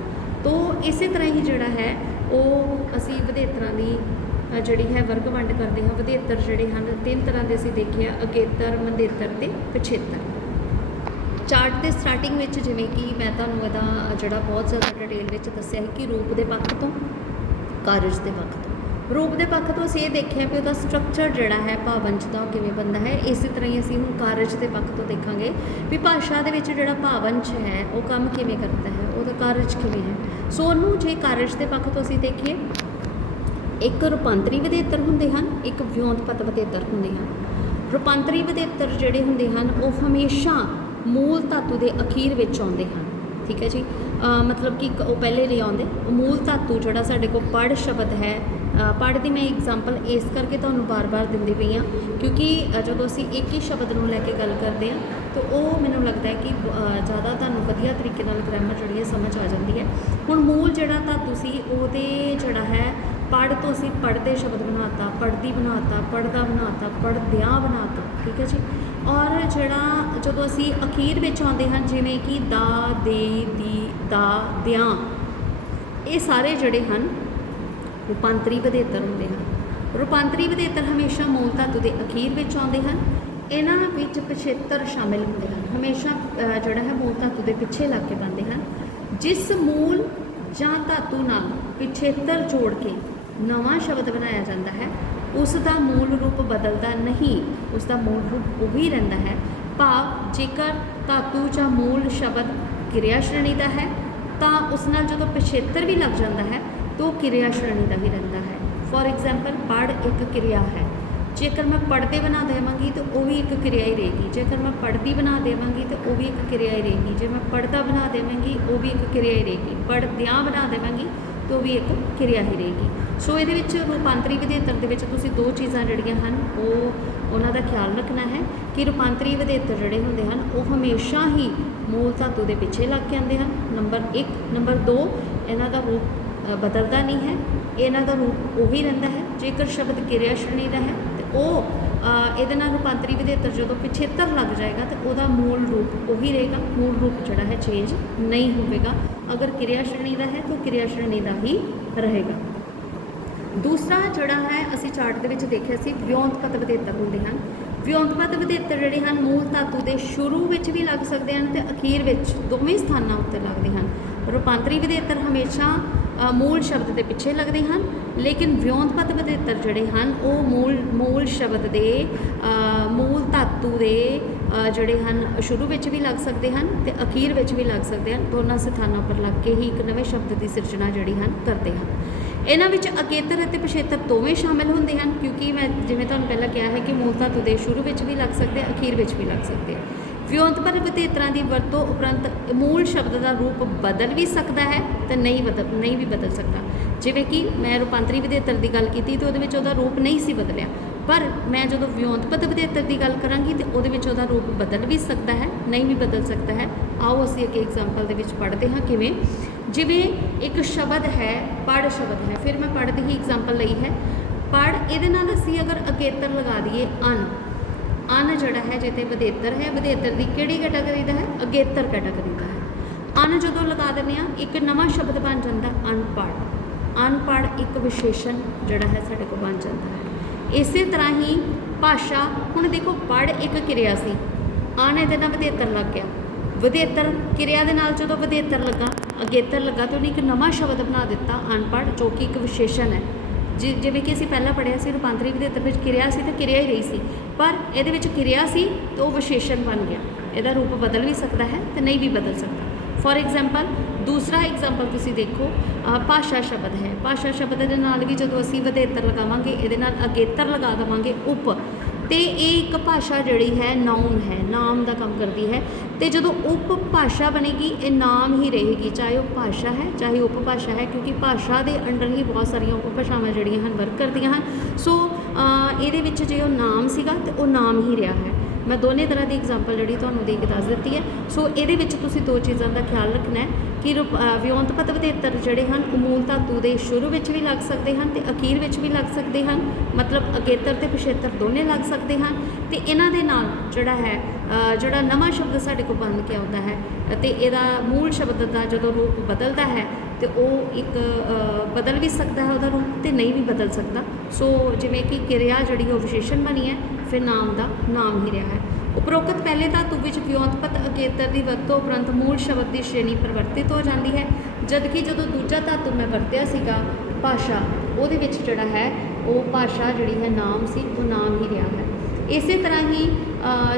ਤੋਂ ਇਸੇ ਤਰ੍ਹਾਂ ਹੀ ਜਿਹੜਾ ਹੈ, ਉਹ ਅਸੀਂ ਵਧੇਤਰਾਂ ਦੀ ਜਿਹੜੀ ਹੈ ਵਰਗ ਵੰਡ ਕਰਦੇ ਹਾਂ, ਵਧੇਤਰ ਜਿਹੜੇ ਹਨ, ਤਿੰਨ ਤਰ੍ਹਾਂ ਦੇ ਅਸੀਂ ਦੇਖਿਆ ਅਗੇਤਰ, ਮੰਦੇਤਰ ਤੇ ਪਿਛੇਤਰ। ਚਾਰਟ ਦੇ ਸਟਾਰਟਿੰਗ ਵਿੱਚ ਜਿਵੇਂ ਕਿ ਮੈਂ ਤੁਹਾਨੂੰ ਇਹਦਾ ਜਿਹੜਾ ਬਹੁਤ ਜ਼ਿਆਦਾ ਡਿਟੇਲ ਵਿੱਚ ਦੱਸਿਆ ਹੈ ਕਿ ਰੂਪ ਦੇ ਪੱਖ ਤੋਂ, ਕਾਰਜ ਦੇ ਪੱਖ ਤੋਂ। ਰੂਪ ਦੇ ਪੱਖ ਤੋਂ ਅਸੀਂ ਇਹ ਦੇਖਿਆ ਕਿ ਉਹਦਾ ਸਟਰਕਚਰ ਜਿਹੜਾ ਹੈ ਭਾਵੰਸ਼ ਦਾ ਉਹ ਕਿਵੇਂ ਬਣਦਾ ਹੈ, ਇਸੇ ਤਰ੍ਹਾਂ ਹੀ ਅਸੀਂ ਹੁਣ ਕਾਰਜ ਦੇ ਪੱਖ ਤੋਂ ਦੇਖਾਂਗੇ ਵੀ ਭਾਸ਼ਾ ਦੇ ਵਿੱਚ ਜਿਹੜਾ ਭਾਵੰਸ਼ ਹੈ, ਉਹ ਕੰਮ ਕਿਵੇਂ ਕਰਦਾ ਹੈ, ਉਹਦਾ ਕਾਰਜ ਕਿਵੇਂ ਹੈ। ਸੋ ਉਹਨੂੰ ਜੇ ਕਾਰਜ ਦੇ ਪੱਖ ਤੋਂ ਅਸੀਂ ਦੇਖੀਏ, ਇੱਕ ਰੂਪਾਂਤਰੀ ਵਿਧੇਤਰ ਹੁੰਦੇ ਹਨ, ਇੱਕ ਵਿਉਂਤਪਤ ਵਿਧੇਤਰ ਹੁੰਦੇ ਹਨ। ਰੂਪਾਂਤਰੀ ਵਿਧੇਤਰ ਜਿਹੜੇ ਹੁੰਦੇ ਹਨ, ਉਹ ਹਮੇਸ਼ਾ ਮੂਲ ਧਾਤੂ ਦੇ ਅਖੀਰ ਵਿੱਚ ਆਉਂਦੇ ਹਨ। ਠੀਕ ਹੈ ਜੀ? ਮਤਲਬ ਕਿ ਇੱਕ ਉਹ ਪਹਿਲੇ ਨਹੀਂ ਆਉਂਦੇ। ਉਹ ਮੂਲ ਧਾਤੂ ਜਿਹੜਾ ਸਾਡੇ ਕੋਲ ਪੜ ਸ਼ਬਦ ਹੈ ਪੜ ਦੀ ਮੈਂ ਐਗਜ਼ਾਮਪਲ ਇਸ ਕਰਕੇ ਤੁਹਾਨੂੰ ਬਾਰ-ਬਾਰ ਦਿੰਦੀ ਪਈ ਹਾਂ, ਕਿਉਂਕਿ ਜਦੋਂ ਅਸੀਂ ਇੱਕ ਹੀ ਸ਼ਬਦ ਨੂੰ ਲੈ ਕੇ ਗੱਲ ਕਰਦੇ ਹਾਂ, ਤਾਂ ਉਹ ਮੈਨੂੰ ਲੱਗਦਾ ਹੈ ਕਿ ਜ਼ਿਆਦਾ ਤੁਹਾਨੂੰ ਵਧੀਆ ਤਰੀਕੇ ਨਾਲ ਗ੍ਰਾਮਰ ਜਿਹੜੀ ਹੈ ਸਮਝ ਆ ਜਾਂਦੀ ਹੈ। ਹੁਣ ਮੂਲ ਜਿਹੜਾ ਧਾਤੂ ਸੀ, ਉਹਦੇ ਜਿਹੜਾ ਹੈ ਪੜ ਤੋਂ ਅਸੀਂ ਪੜਦੇ ਸ਼ਬਦ ਬਣਾਤਾ ਪੜਦੀ ਬਣਾਤਾ ਪੜਦਾ ਬਣਾਤਾ ਪੜਦਿਆਂ ਬਣਾਤਾ ਠੀਕ ਹੈ ਜੀ? ਔਰ ਜਿਹੜਾ ਜਦੋਂ ਅਸੀਂ ਅਖੀਰ ਵਿੱਚ ਆਉਂਦੇ ਹਨ ਜਿਵੇਂ ਕਿ ਦਾ, ਦੇ, ਦੀ, ਦਾ, ਦਿਆਂ, ਇਹ ਸਾਰੇ ਜਿਹੜੇ ਹਨ, ਰੂਪਾਂਤਰੀ ਵਿਧੇਤਰ ਹੁੰਦੇ ਹਨ। ਰੂਪਾਂਤਰੀ ਵਿਧੇਤਰ ਹਮੇਸ਼ਾ ਮੂਲ ਧਾਤੂ ਦੇ ਅਖੀਰ ਵਿੱਚ ਆਉਂਦੇ ਹਨ। ਇਹਨਾਂ ਵਿੱਚ ਪਿਛੇਤਰ ਸ਼ਾਮਿਲ ਹੁੰਦੇ ਹਨ। ਹਮੇਸ਼ਾ ਜਿਹੜਾ ਹੈ ਮੂਲ ਧਾਤੂ ਦੇ ਪਿੱਛੇ ਲੱਗ ਕੇ ਬਣਦੇ ਹਨ। ਜਿਸ ਮੂਲ ਜਾਂ ਧਾਤੂ ਨਾਲ ਪਿਛੇਤਰ ਜੋੜ ਕੇ ਨਵਾਂ ਸ਼ਬਦ ਬਣਾਇਆ ਜਾਂਦਾ ਹੈ ਉਸ ਦਾ ਮੂਲ ਰੂਪ ਬਦਲਦਾ ਨਹੀਂ ਉਸ ਦਾ ਮੂਲ ਰੂਪ ਉਹੀ ਰਹਿੰਦਾ ਹੈ। ਭਾਵ, ਜੇਕਰ ਧਾਤੂ ਜਾਂ ਮੂਲ ਸ਼ਬਦ ਕਿਰਿਆ ਸ਼੍ਰੇਣੀ ਦਾ ਹੈ, ਤਾਂ ਉਸ ਨਾਲ ਜਦੋਂ ਪਿਛੇਤਰ ਵੀ ਲੱਗ ਜਾਂਦਾ ਹੈ, ਤਾਂ ਉਹ ਕਿਰਿਆ ਸ਼੍ਰੇਣੀ ਦਾ ਹੀ ਰਹਿੰਦਾ ਹੈ। ਫੋਰ ਐਗਜ਼ਾਮਪਲ ਪੜ ਇੱਕ ਕਿਰਿਆ ਹੈ। ਜੇਕਰ ਮੈਂ ਪੜਦੇ ਬਣਾ ਦੇਵਾਂਗੀ, ਤਾਂ ਉਹ ਵੀ ਇੱਕ ਕਿਰਿਆ ਹੀ ਰਹੇਗੀ। ਜੇਕਰ ਮੈਂ ਪੜਦੀ ਬਣਾ ਦੇਵਾਂਗੀ, ਤਾਂ ਉਹ ਵੀ ਇੱਕ ਕਿਰਿਆ ਹੀ ਰਹੇਗੀ। ਜੇ ਮੈਂ ਪੜਦਾ ਬਣਾ ਦੇਵਾਂਗੀ, ਉਹ ਵੀ ਇੱਕ ਕਿਰਿਆ ਹੀ ਰਹੇਗੀ। ਪੜਦਿਆਂ ਬਣਾ ਦੇਵਾਂਗੀ ਤਾਂ ਉਹ ਵੀ ਇੱਕ ਕਿਰਿਆ ਹੀ ਰਹੇਗੀ। ਸੋ ਇਹਦੇ ਵਿੱਚ ਰੂਪਾਂਤਰੀ ਵਿਧੇਤਰ ਦੇ ਵਿੱਚ ਤੁਸੀਂ ਦੋ ਚੀਜ਼ਾਂ ਜਿਹੜੀਆਂ ਹਨ, ਉਹ ਉਹਨਾਂ ਦਾ ਖਿਆਲ ਰੱਖਣਾ ਹੈ ਕਿ ਰੂਪਾਂਤਰੀ ਵਿਧੇਤਰ ਜਿਹੜੇ ਹੁੰਦੇ ਹਨ, ਉਹ ਹਮੇਸ਼ਾ ਹੀ ਮੂਲ ਧਾਤੂ ਦੇ ਪਿੱਛੇ ਲੱਗ ਕੇ ਆਉਂਦੇ ਹਨ। ਨੰਬਰ 1 ਨੰਬਰ 2 ਇਹਨਾਂ ਦਾ ਰੂਪ ਬਦਲਦਾ ਨਹੀਂ ਹੈ। ਇਹਨਾਂ ਦਾ ਰੂਪ ਉਹੀ ਰਹਿੰਦਾ ਹੈ। ਜੇਕਰ ਸ਼ਬਦ ਕਿਰਿਆ ਸ਼੍ਰੇਣੀ ਦਾ ਹੈ, ਤੇ ਉਹ ਇਹਦੇ ਨਾਲ ਰੂਪਾਂਤਰੀ ਵਿਧੇਤਰ ਜਦੋਂ ਪਿਛੇਤਰ ਲੱਗ ਜਾਏਗਾ ਤਾਂ ਉਹਦਾ ਮੂਲ ਰੂਪ ਉਹੀ ਰਹੇਗਾ, ਮੂਲ ਰੂਪ ਜਿਹੜਾ ਹੈ ਚੇਂਜ ਨਹੀਂ ਹੋਵੇਗਾ। ਅਗਰ ਕਿਰਿਆ ਸ਼੍ਰੇਣੀ ਦਾ ਹੈ ਤਾਂ ਕਿਰਿਆ ਸ਼੍ਰੇਣੀ ਦਾ ਹੀ ਰਹੇਗਾ। ਦੂਸਰਾ ਜਿਹੜਾ ਹੈ, ਅਸੀਂ ਚਾਰਟ ਦੇ ਵਿੱਚ ਦੇਖਿਆ ਸੀ ਵਿਉਂਤਪਤ ਵਿਧੇਤਰ ਹੁੰਦੇ ਹਨ। ਵਿਉਂਤਪਤ ਵਿਧੇਤਰ ਜਿਹੜੇ ਹਨ, ਮੂਲ ਧਾਤੂ ਦੇ ਸ਼ੁਰੂ ਵਿੱਚ ਵੀ ਲੱਗ ਸਕਦੇ ਹਨ ਤੇ ਅਖੀਰ ਵਿੱਚ ਦੋਵੇਂ ਸਥਾਨਾਂ ਉੱਤੇ ਲੱਗਦੇ ਹਨ। ਰੂਪਾਂਤਰੀ ਵਿਧੇਤਰ ਹਮੇਸ਼ਾ ਮੂਲ ਸ਼ਬਦ ਦੇ ਪਿੱਛੇ ਲੱਗਦੇ ਹਨ, ਲੇਕਿਨ ਵਿਉਂਤਪਤ ਵਧੇਤਰ ਜਿਹੜੇ ਹਨ, ਉਹ ਮੂਲ ਮੂਲ ਸ਼ਬਦ ਦੇ ਮੂਲ ਧਾਤੂ ਦੇ ਜਿਹੜੇ ਹਨ, ਸ਼ੁਰੂ ਵਿੱਚ ਵੀ ਲੱਗ ਸਕਦੇ ਹਨ ਤੇ ਅਖੀਰ ਵਿੱਚ ਵੀ ਲੱਗ ਸਕਦੇ ਹਨ। ਦੋਨਾਂ ਸਥਾਨਾਂ ਪਰ ਲੱਗ ਕੇ ਹੀ ਇੱਕ ਨਵੇਂ ਸ਼ਬਦ ਦੀ ਸਿਰਜਣਾ ਜਿਹੜੀ ਹਨ, ਕਰਦੇ ਹਨ। ਇਹਨਾਂ ਵਿੱਚ ਅਕੇਤਰ ਅਤੇ ਪਿਛੇਤਰ ਦੋਵੇਂ ਸ਼ਾਮਿਲ ਹੁੰਦੇ ਹਨ, ਕਿਉਂਕਿ ਮੈਂ, ਜਿਵੇਂ ਤੁਹਾਨੂੰ ਪਹਿਲਾਂ ਕਿਹਾ ਹੈ ਕਿ ਮੂਲ ਧਾਤੂ ਦੇ ਸ਼ੁਰੂ ਵਿੱਚ ਵੀ ਲੱਗ ਸਕਦੇ, ਅਖੀਰ ਵਿੱਚ ਵੀ ਲੱਗ ਸਕਦੇ ਵਿਉਂਤਪਰ ਵਧੇਤਰਾਂ ਦੀ ਵਰਤੋਂ ਉਪਰੰਤ ਮੂਲ ਸ਼ਬਦ ਦਾ ਰੂਪ ਬਦਲ ਵੀ ਸਕਦਾ ਹੈ ਤੇ ਨਹੀਂ ਬਦਲ ਨਹੀਂ ਵੀ ਬਦਲ ਸਕਦਾ। ਜਿਵੇਂ ਕਿ ਮੈਂ ਰੂਪਾਂਤਰੀ ਵਧੇਤਰ ਦੀ ਗੱਲ ਕੀਤੀ ਤੇ ਉਹਦੇ ਵਿੱਚ ਉਹਦਾ ਰੂਪ ਨਹੀਂ ਸੀ ਬਦਲਿਆ। ਪਰ ਮੈਂ ਜਦੋਂ ਵਿਉਂਤਪਤ ਵਧੇਤਰ ਦੀ ਗੱਲ ਕਰਾਂਗੀ ਤੇ ਉਹਦੇ ਵਿੱਚ ਉਹਦਾ ਰੂਪ ਬਦਲ ਵੀ ਸਕਦਾ ਹੈ, ਨਹੀਂ ਵੀ ਬਦਲ ਸਕਦਾ ਹੈ। ਆਓ ਅਸੀਂ ਇੱਕ ਐਗਜ਼ਾਮਪਲ ਦੇ ਵਿੱਚ ਪੜ੍ਹਦੇ ਹਾਂ ਕਿਵੇਂ। ਜਿਵੇਂ ਇੱਕ ਸ਼ਬਦ ਹੈ ਪੜ ਸ਼ਬਦ ਹੈ। ਫਿਰ ਮੈਂ ਪੜ੍ਹਦੀ ਹੀ ਐਗਜ਼ਾਮਪਲ ਲਈ ਹੈ। ਪੜ ਇਹਦੇ ਨਾਲ ਅਸੀਂ ਅਗਰ ਅਗੇਤਰ ਲਗਾ ਦਈਏ ਅਨ ਅਨ ਜਿਹੜਾ ਹੈ ਜਿੱਤੇ ਵਧੇਤਰ ਹੈ, ਵਧੇਤਰ ਦੀ ਕਿਹੜੀ ਕੈਟਾਗਰੀ ਦਾ ਹੈ? ਅਗੇਤਰ ਕੈਟਾਗਰੀ ਦਾ ਹੈ। ਅਨ ਜਦੋਂ ਲਗਾ ਦਿੰਦੇ ਆ ਇੱਕ ਨਵਾਂ ਸ਼ਬਦ ਬਣ ਜਾਂਦਾ ਅਨਪੜ੍ਹ। ਅਨਪੜ੍ਹ ਇੱਕ ਵਿਸ਼ੇਸ਼ਣ ਜਿਹੜਾ ਹੈ ਸਾਡੇ ਕੋਲ ਬਣ ਜਾਂਦਾ ਹੈ। ਇਸੇ ਤਰ੍ਹਾਂ ਹੀ ਭਾਸ਼ਾ, ਹੁਣ ਦੇਖੋ ਪੜ੍ਹ ਇੱਕ ਕਿਰਿਆ ਸੀ। ਅਨ ਇਹਦੇ ਨਾਲ ਵਧੇਤਰ ਲੱਗ ਗਿਆ। ਵਧੇਤਰ ਕਿਰਿਆ ਦੇ ਨਾਲ ਜਦੋਂ ਵਧੇਤਰ ਲੱਗਾ, ਅਗੇਤਰ ਲੱਗਾ ਤੇ ਉਹਨੇ ਇੱਕ ਨਵਾਂ ਸ਼ਬਦ ਬਣਾ ਦਿੱਤਾ ਅਨਪੜ੍ਹ, ਜੋ ਕਿ ਇੱਕ ਵਿਸ਼ੇਸ਼ਣ ਹੈ। ਜਿ- ਜਿਵੇਂ ਕਿ ਅਸੀਂ ਪਹਿਲਾਂ ਪੜ੍ਹਿਆ ਸੀ ਰੂਪਾਂਤਰੀ ਵਿਦੇਤਰ ਵਿੱਚ ਕਿਰਿਆ ਸੀ ਤੇ ਕਿਰਿਆ ਹੀ ਰਹੀ ਸੀ। ਪਰ ਇਹਦੇ ਵਿੱਚ ਕਿਰਿਆ ਸੀ ਤੇ ਉਹ ਵਿਸ਼ੇਸ਼ਣ ਬਣ ਗਿਆ। ਇਹਦਾ ਰੂਪ ਬਦਲ ਵੀ ਸਕਦਾ ਹੈ ਤੇ ਨਹੀਂ ਵੀ ਬਦਲ ਸਕਦਾ। ਫੋਰ ਐਗਜ਼ਾਮਪਲ ਦੂਸਰਾ ਐਗਜ਼ਾਮਪਲ ਤੁਸੀਂ ਦੇਖੋ ਅ, ਭਾਸ਼ਾ ਸ਼ਬਦ ਹੈ। ਭਾਸ਼ਾ ਸ਼ਬਦ ਦੇ ਨਾਲ ਵੀ ਜਦੋਂ ਅਸੀਂ ਵਿਦੇਤਰ ਲਗਾਵਾਂਗੇ ਇਹਦੇ ਨਾਲ ਅਗੇਤਰ ਲਗਾ ਦੇਵਾਂਗੇ ਉਪ। ਤੇ ਇਹ ਇੱਕ ਭਾਸ਼ਾ ਜਿਹੜੀ ਹੈ ਨਾਉਨ ਹੈ, ਨਾਮ ਦਾ ਕੰਮ ਕਰਦੀ ਹੈ। ਤੇ ਜਦੋਂ ਉਪਭਾਸ਼ਾ ਬਣੇਗੀ, ਇਹ ਨਾਮ ਹੀ ਰਹੇਗੀ, ਚਾਹੇ ਉਹ ਭਾਸ਼ਾ ਹੈ, ਚਾਹੇ ਉਪਭਾਸ਼ਾ ਹੈ, ਕਿਉਂਕਿ ਭਾਸ਼ਾ ਦੇ ਅੰਡਰ ਹੀ ਬਹੁਤ ਸਾਰੀਆਂ ਉਪਭਾਸ਼ਾਵਾਂ ਜਿਹੜੀਆਂ ਹਨ ਵਰਕ ਕਰਦੀਆਂ ਹਨ। ਸੋ ਇਹਦੇ ਵਿੱਚ ਜੇ ਉਹ ਨਾਮ ਸੀਗਾ, ਤੇ ਉਹ ਨਾਮ ਹੀ ਰਿਹਾ ਹੈ। ਮੈਂ ਦੋਨੇ ਤਰ੍ਹਾਂ ਦੀ ਐਗਜ਼ਾਮਪਲ ਜਿਹੜੀ ਤੁਹਾਨੂੰ ਦੇ ਕੇ ਦੱਸ ਦਿੱਤੀ ਹੈ। ਸੋ ਇਹਦੇ ਵਿੱਚ ਤੁਸੀਂ ਦੋ ਚੀਜ਼ਾਂ ਦਾ ਖਿਆਲ ਰੱਖਣਾ ਹੈ ਕਿ ਰੂਪ- ਅ, ਵਿਉਂਤਪਤ ਵਿਦੇਤਰ ਜਿਹੜੇ ਹਨ ਉਹ ਮੂਲ ਧਾਤੂ ਦੇ ਸ਼ੁਰੂ ਵਿੱਚ ਵੀ ਲੱਗ ਸਕਦੇ ਹਨ ਤੇ ਅਖੀਰ ਵਿੱਚ ਵੀ ਲੱਗ ਸਕਦੇ ਹਨ। ਮਤਲਬ ਅਗੇਤਰ ਤੇ ਪਿਛੇਤਰ ਦੋਨੇ ਲੱਗ ਸਕਦੇ ਹਨ ਤੇ ਇਹਨਾਂ ਦੇ ਨਾਲ ਜਿਹੜਾ ਹੈ ਜਿਹੜਾ ਨਵਾਂ ਸ਼ਬਦ ਸਾਡੇ ਕੋਲ ਬਣ ਕੇ ਆਉਂਦਾ ਹੈ ਅਤੇ ਇਹਦਾ ਮੂਲ ਸ਼ਬਦ ਦਾ ਜਦੋਂ ਰੂਪ ਬਦਲਦਾ ਹੈ ਤੇ ਉਹ ਇੱਕ ਬਦਲ ਵੀ ਸਕਦਾ ਹੈ ਉਹਦਾ ਰੂਪ ਤੇ ਨਹੀਂ ਵੀ ਬਦਲ ਸਕਦਾ। ਸੋ ਜਿਵੇਂ ਕਿ ਕਿਰਿਆ ਜਿਹੜੀ ਉਹ ਵਿਸ਼ੇਸ਼ਣ ਬਣੀ ਹੈ ਫਿਰ ਨਾਮ ਦਾ ਨਾਮ ਹੀ ਰਿਹਾ ਹੈ। ਉਪਰੋਕਤ ਪਹਿਲੇ ਧਾਤੂ ਵਿੱਚ ਵਿਉਂਤਪਤ ਅਕੇਤਰ ਦੀ ਵਰਤੋਂ ਉਪਰੰਤ ਮੂਲ ਸ਼ਬਦ ਦੀ ਸ਼੍ਰੇਣੀ ਪਰਿਵਰਤਿਤ ਹੋ ਜਾਂਦੀ ਹੈ, ਜਦਕਿ ਜਦੋਂ ਦੂਜਾ ਧਾਤੂ ਮੈਂ ਵਰਤਿਆ ਸੀਗਾ, ਭਾਸ਼ਾ, ਉਹਦੇ ਵਿੱਚ ਜਿਹੜਾ ਹੈ, ਉਹ ਭਾਸ਼ਾ ਜਿਹੜੀ ਹੈ ਨਾਮ ਸੀ, ਉਹ ਨਾਮ ਹੀ ਰਿਹਾ ਹੈ। ਇਸੇ ਤਰ੍ਹਾਂ ਹੀ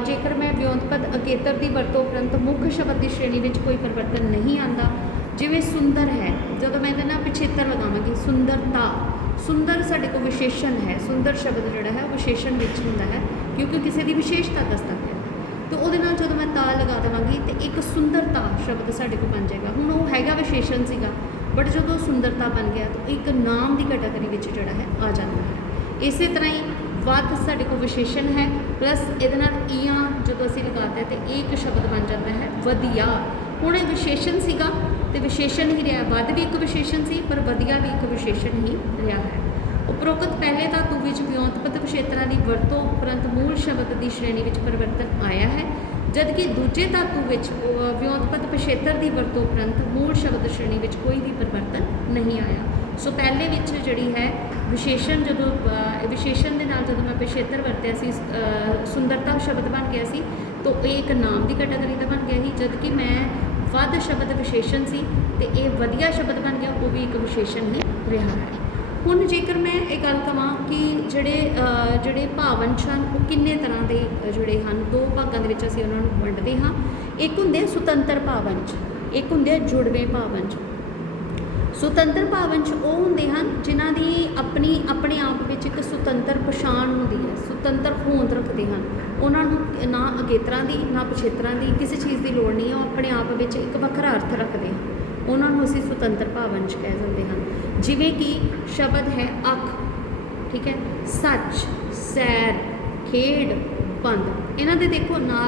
ਜੇਕਰ ਮੈਂ ਵਿਉਂਤਪਤ ਅਕੇਤਰ ਦੀ ਵਰਤੋਂ ਉਪਰੰਤ ਮੁੱਖ ਸ਼ਬਦ ਦੀ ਸ਼੍ਰੇਣੀ ਵਿੱਚ ਕੋਈ ਪਰਿਵਰਤਨ ਨਹੀਂ ਆਂਦਾ, ਜਿਵੇਂ ਸੁੰਦਰ ਹੈ, ਜਦੋਂ ਮੈਂ ਇਹਦੇ ਨਾਲ ਪਿਛੇਤਰ ਲਗਾਵਾਂਗੀ ਸੁੰਦਰਤਾ ਸੁੰਦਰ ਸਾਡੇ ਕੋਲ ਵਿਸ਼ੇਸ਼ਣ ਹੈ, ਸੁੰਦਰ ਸ਼ਬਦ ਜਿਹੜਾ ਹੈ, ਉਹ ਵਿਸ਼ੇਸ਼ਣ ਵਿੱਚ ਹੁੰਦਾ ਹੈ, ਕਿਉਂਕਿ ਕਿਸੇ ਦੀ ਵਿਸ਼ੇਸ਼ਤਾ ਦੱਸਦਾ ਹੈ ਤੇ ਉਹਦੇ ਨਾਲ ਜਦੋਂ ਮੈਂ ਤਾ ਲਗਾ ਦੇਵਾਂਗੀ ਤੇ ਇੱਕ ਸੁੰਦਰਤਾ ਸ਼ਬਦ ਸਾਡੇ ਕੋਲ ਬਣ ਜਾਏਗਾ। ਹੁਣ ਉਹ ਹੈਗਾ ਵਿਸ਼ੇਸ਼ਣ ਸੀਗਾ ਬਟ ਜਦੋਂ ਸੁੰਦਰਤਾ ਬਣ ਗਿਆ, ਤਾਂ ਇੱਕ ਨਾਮ ਦੀ ਕੈਟਾਗਰੀ ਵਿੱਚ ਜਿਹੜਾ ਹੈ ਆ ਜਾਂਦਾ ਹੈ। ਇਸੇ ਤਰ੍ਹਾਂ ਹੀ ਵੱਧ ਸਾਡੇ ਕੋਲ ਵਿਸ਼ੇਸ਼ਣ ਹੈ ਪਲੱਸ ਇਹਦੇ ਨਾਲ ਈਆਂ ਜਦੋਂ ਅਸੀਂ ਲਗਾਉਂਦੇ ਹਾਂ ਤੇ ਇਹ ਇੱਕ ਸ਼ਬਦ ਬਣ ਜਾਂਦਾ ਹੈ, ਵਧੀਆ। ਹੁਣ ਇਹ ਵਿਸ਼ੇਸ਼ਣ ਸੀਗਾ ਤੇ ਵਿਸ਼ੇਸ਼ਣ ਹੀ ਰਿਹਾ। ਵੱਧ ਵੀ ਇੱਕ ਵਿਸ਼ੇਸ਼ਣ ਸੀ ਪਰ ਵਧੀਆ ਵੀ ਇੱਕ ਵਿਸ਼ੇਸ਼ਣ ਹੀ ਰਿਹਾ ਹੈ। ਉਪਰੋਕਤ ਪਹਿਲੇ ਧਾਤੂ ਵਿੱਚ ਵਿਉਂਤਪਤ ਵਿਸ਼ੇਤਰਾਂ ਦੀ ਵਰਤੋਂ ਉਪਰੰਤ ਮੂਲ ਸ਼ਬਦ ਦੀ ਸ਼੍ਰੇਣੀ ਵਿੱਚ ਪਰਿਵਰਤਨ ਆਇਆ ਹੈ ਜਦਕਿ ਦੂਜੇ ਧਾਤੂ ਵਿੱਚ ਅਹ, ਵਿਉਂਤਪਤ ਪਿਛੇਤਰ ਦੀ ਵਰਤੋਂ ਉਪਰੰਤ ਮੂਲ ਸ਼ਬਦ ਸ਼੍ਰੇਣੀ ਵਿੱਚ ਕੋਈ ਵੀ ਪਰਿਵਰਤਨ ਨਹੀਂ ਆਇਆ। ਸੋ ਪਹਿਲੇ ਵਿੱਚ ਜਿਹੜੀ ਹੈ ਵਿਸ਼ੇਸ਼ਣ ਜਦੋਂ ਵਿਸ਼ੇਸ਼ਣ ਦੇ ਨਾਲ ਜਦੋਂ ਮੈਂ ਪਿਛੇਤਰ ਵਰਤਿਆ ਸੀ ਸੁੰਦਰਤਾ ਸ਼ਬਦ ਬਣ ਗਿਆ ਸੀ ਤਾਂ ਇਹ ਇੱਕ ਨਾਮ ਦੀ ਕੈਟਾਗਰੀ ਦਾ ਬਣ ਗਿਆ ਸੀ ਜਦਕਿ ਮੈਂ ਵੱਧ ਸ਼ਬਦ ਵਿਸ਼ੇਸ਼ਣ ਸੀ ਤੇ ਇਹ ਵਧੀਆ ਸ਼ਬਦ ਬਣ ਗਿਆ ਉਹ ਵੀ ਇੱਕ ਵਿਸ਼ੇਸ਼ਣ ਹੀ ਰਿਹਾ ਹੈ। ਹੁਣ ਜੇਕਰ ਮੈਂ ਇਹ ਗੱਲ ਕਵਾਂ ਕਿ ਜਿਹੜੇ ਅ, ਜਿਹੜੇ ਭਾਵੰਸ਼ ਹਨ ਉਹ ਕਿੰਨੇ ਤਰ੍ਹਾਂ ਦੇ ਜਿਹੜੇ ਹਨ? ਦੋ ਭਾਗਾਂ ਦੇ ਵਿੱਚ ਅਸੀਂ ਉਹਨਾਂ ਨੂੰ ਵੰਡਦੇ ਹਾਂ। ਇੱਕ ਹੁੰਦੇ ਆ ਸੁਤੰਤਰ ਭਾਵੰਸ਼ ਇੱਕ ਹੁੰਦੇ ਆ ਜੁੜਵੇਂ ਭਾਵੰਸ਼ ਸੁਤੰਤਰ ਭਾਵਨ 'ਚ ਉਹ ਹੁੰਦੇ ਹਨ ਜਿਨ੍ਹਾਂ ਦੀ ਆਪਣੀ, ਆਪਣੇ ਆਪ ਵਿੱਚ ਇੱਕ ਸੁਤੰਤਰ ਪਛਾਣ ਹੁੰਦੀ ਹੈ, ਸੁਤੰਤਰ ਹੋਂਦ ਰੱਖਦੇ ਹਨ। ਉਹਨਾਂ ਨੂੰ ਨਾ ਅਗੇਤਰਾਂ ਦੀ, ਨਾ ਪਛੇਤਰਾਂ ਦੀ ਕਿਸੇ ਚੀਜ਼ ਦੀ ਲੋੜ ਨਹੀਂ ਹੈ, ਉਹ ਆਪਣੇ ਆਪ ਵਿੱਚ ਇੱਕ ਵੱਖਰਾ ਅਰਥ ਰੱਖਦੇ ਹਨ। ਉਹਨਾਂ ਨੂੰ ਅਸੀਂ ਸੁਤੰਤਰ ਭਾਵਨ 'ਚ ਕਹਿ ਦਿੰਦੇ ਹਾਂ। ਜਿਵੇਂ ਕਿ ਸ਼ਬਦ ਹੈ ਅੱਖ, ਠੀਕ ਹੈ? ਸੱਚ, ਸੈਰ, ਖੇਡ, ਬੰਦ। ਇਹਨਾਂ ਦੇ ਦੇਖੋ, ਨਾ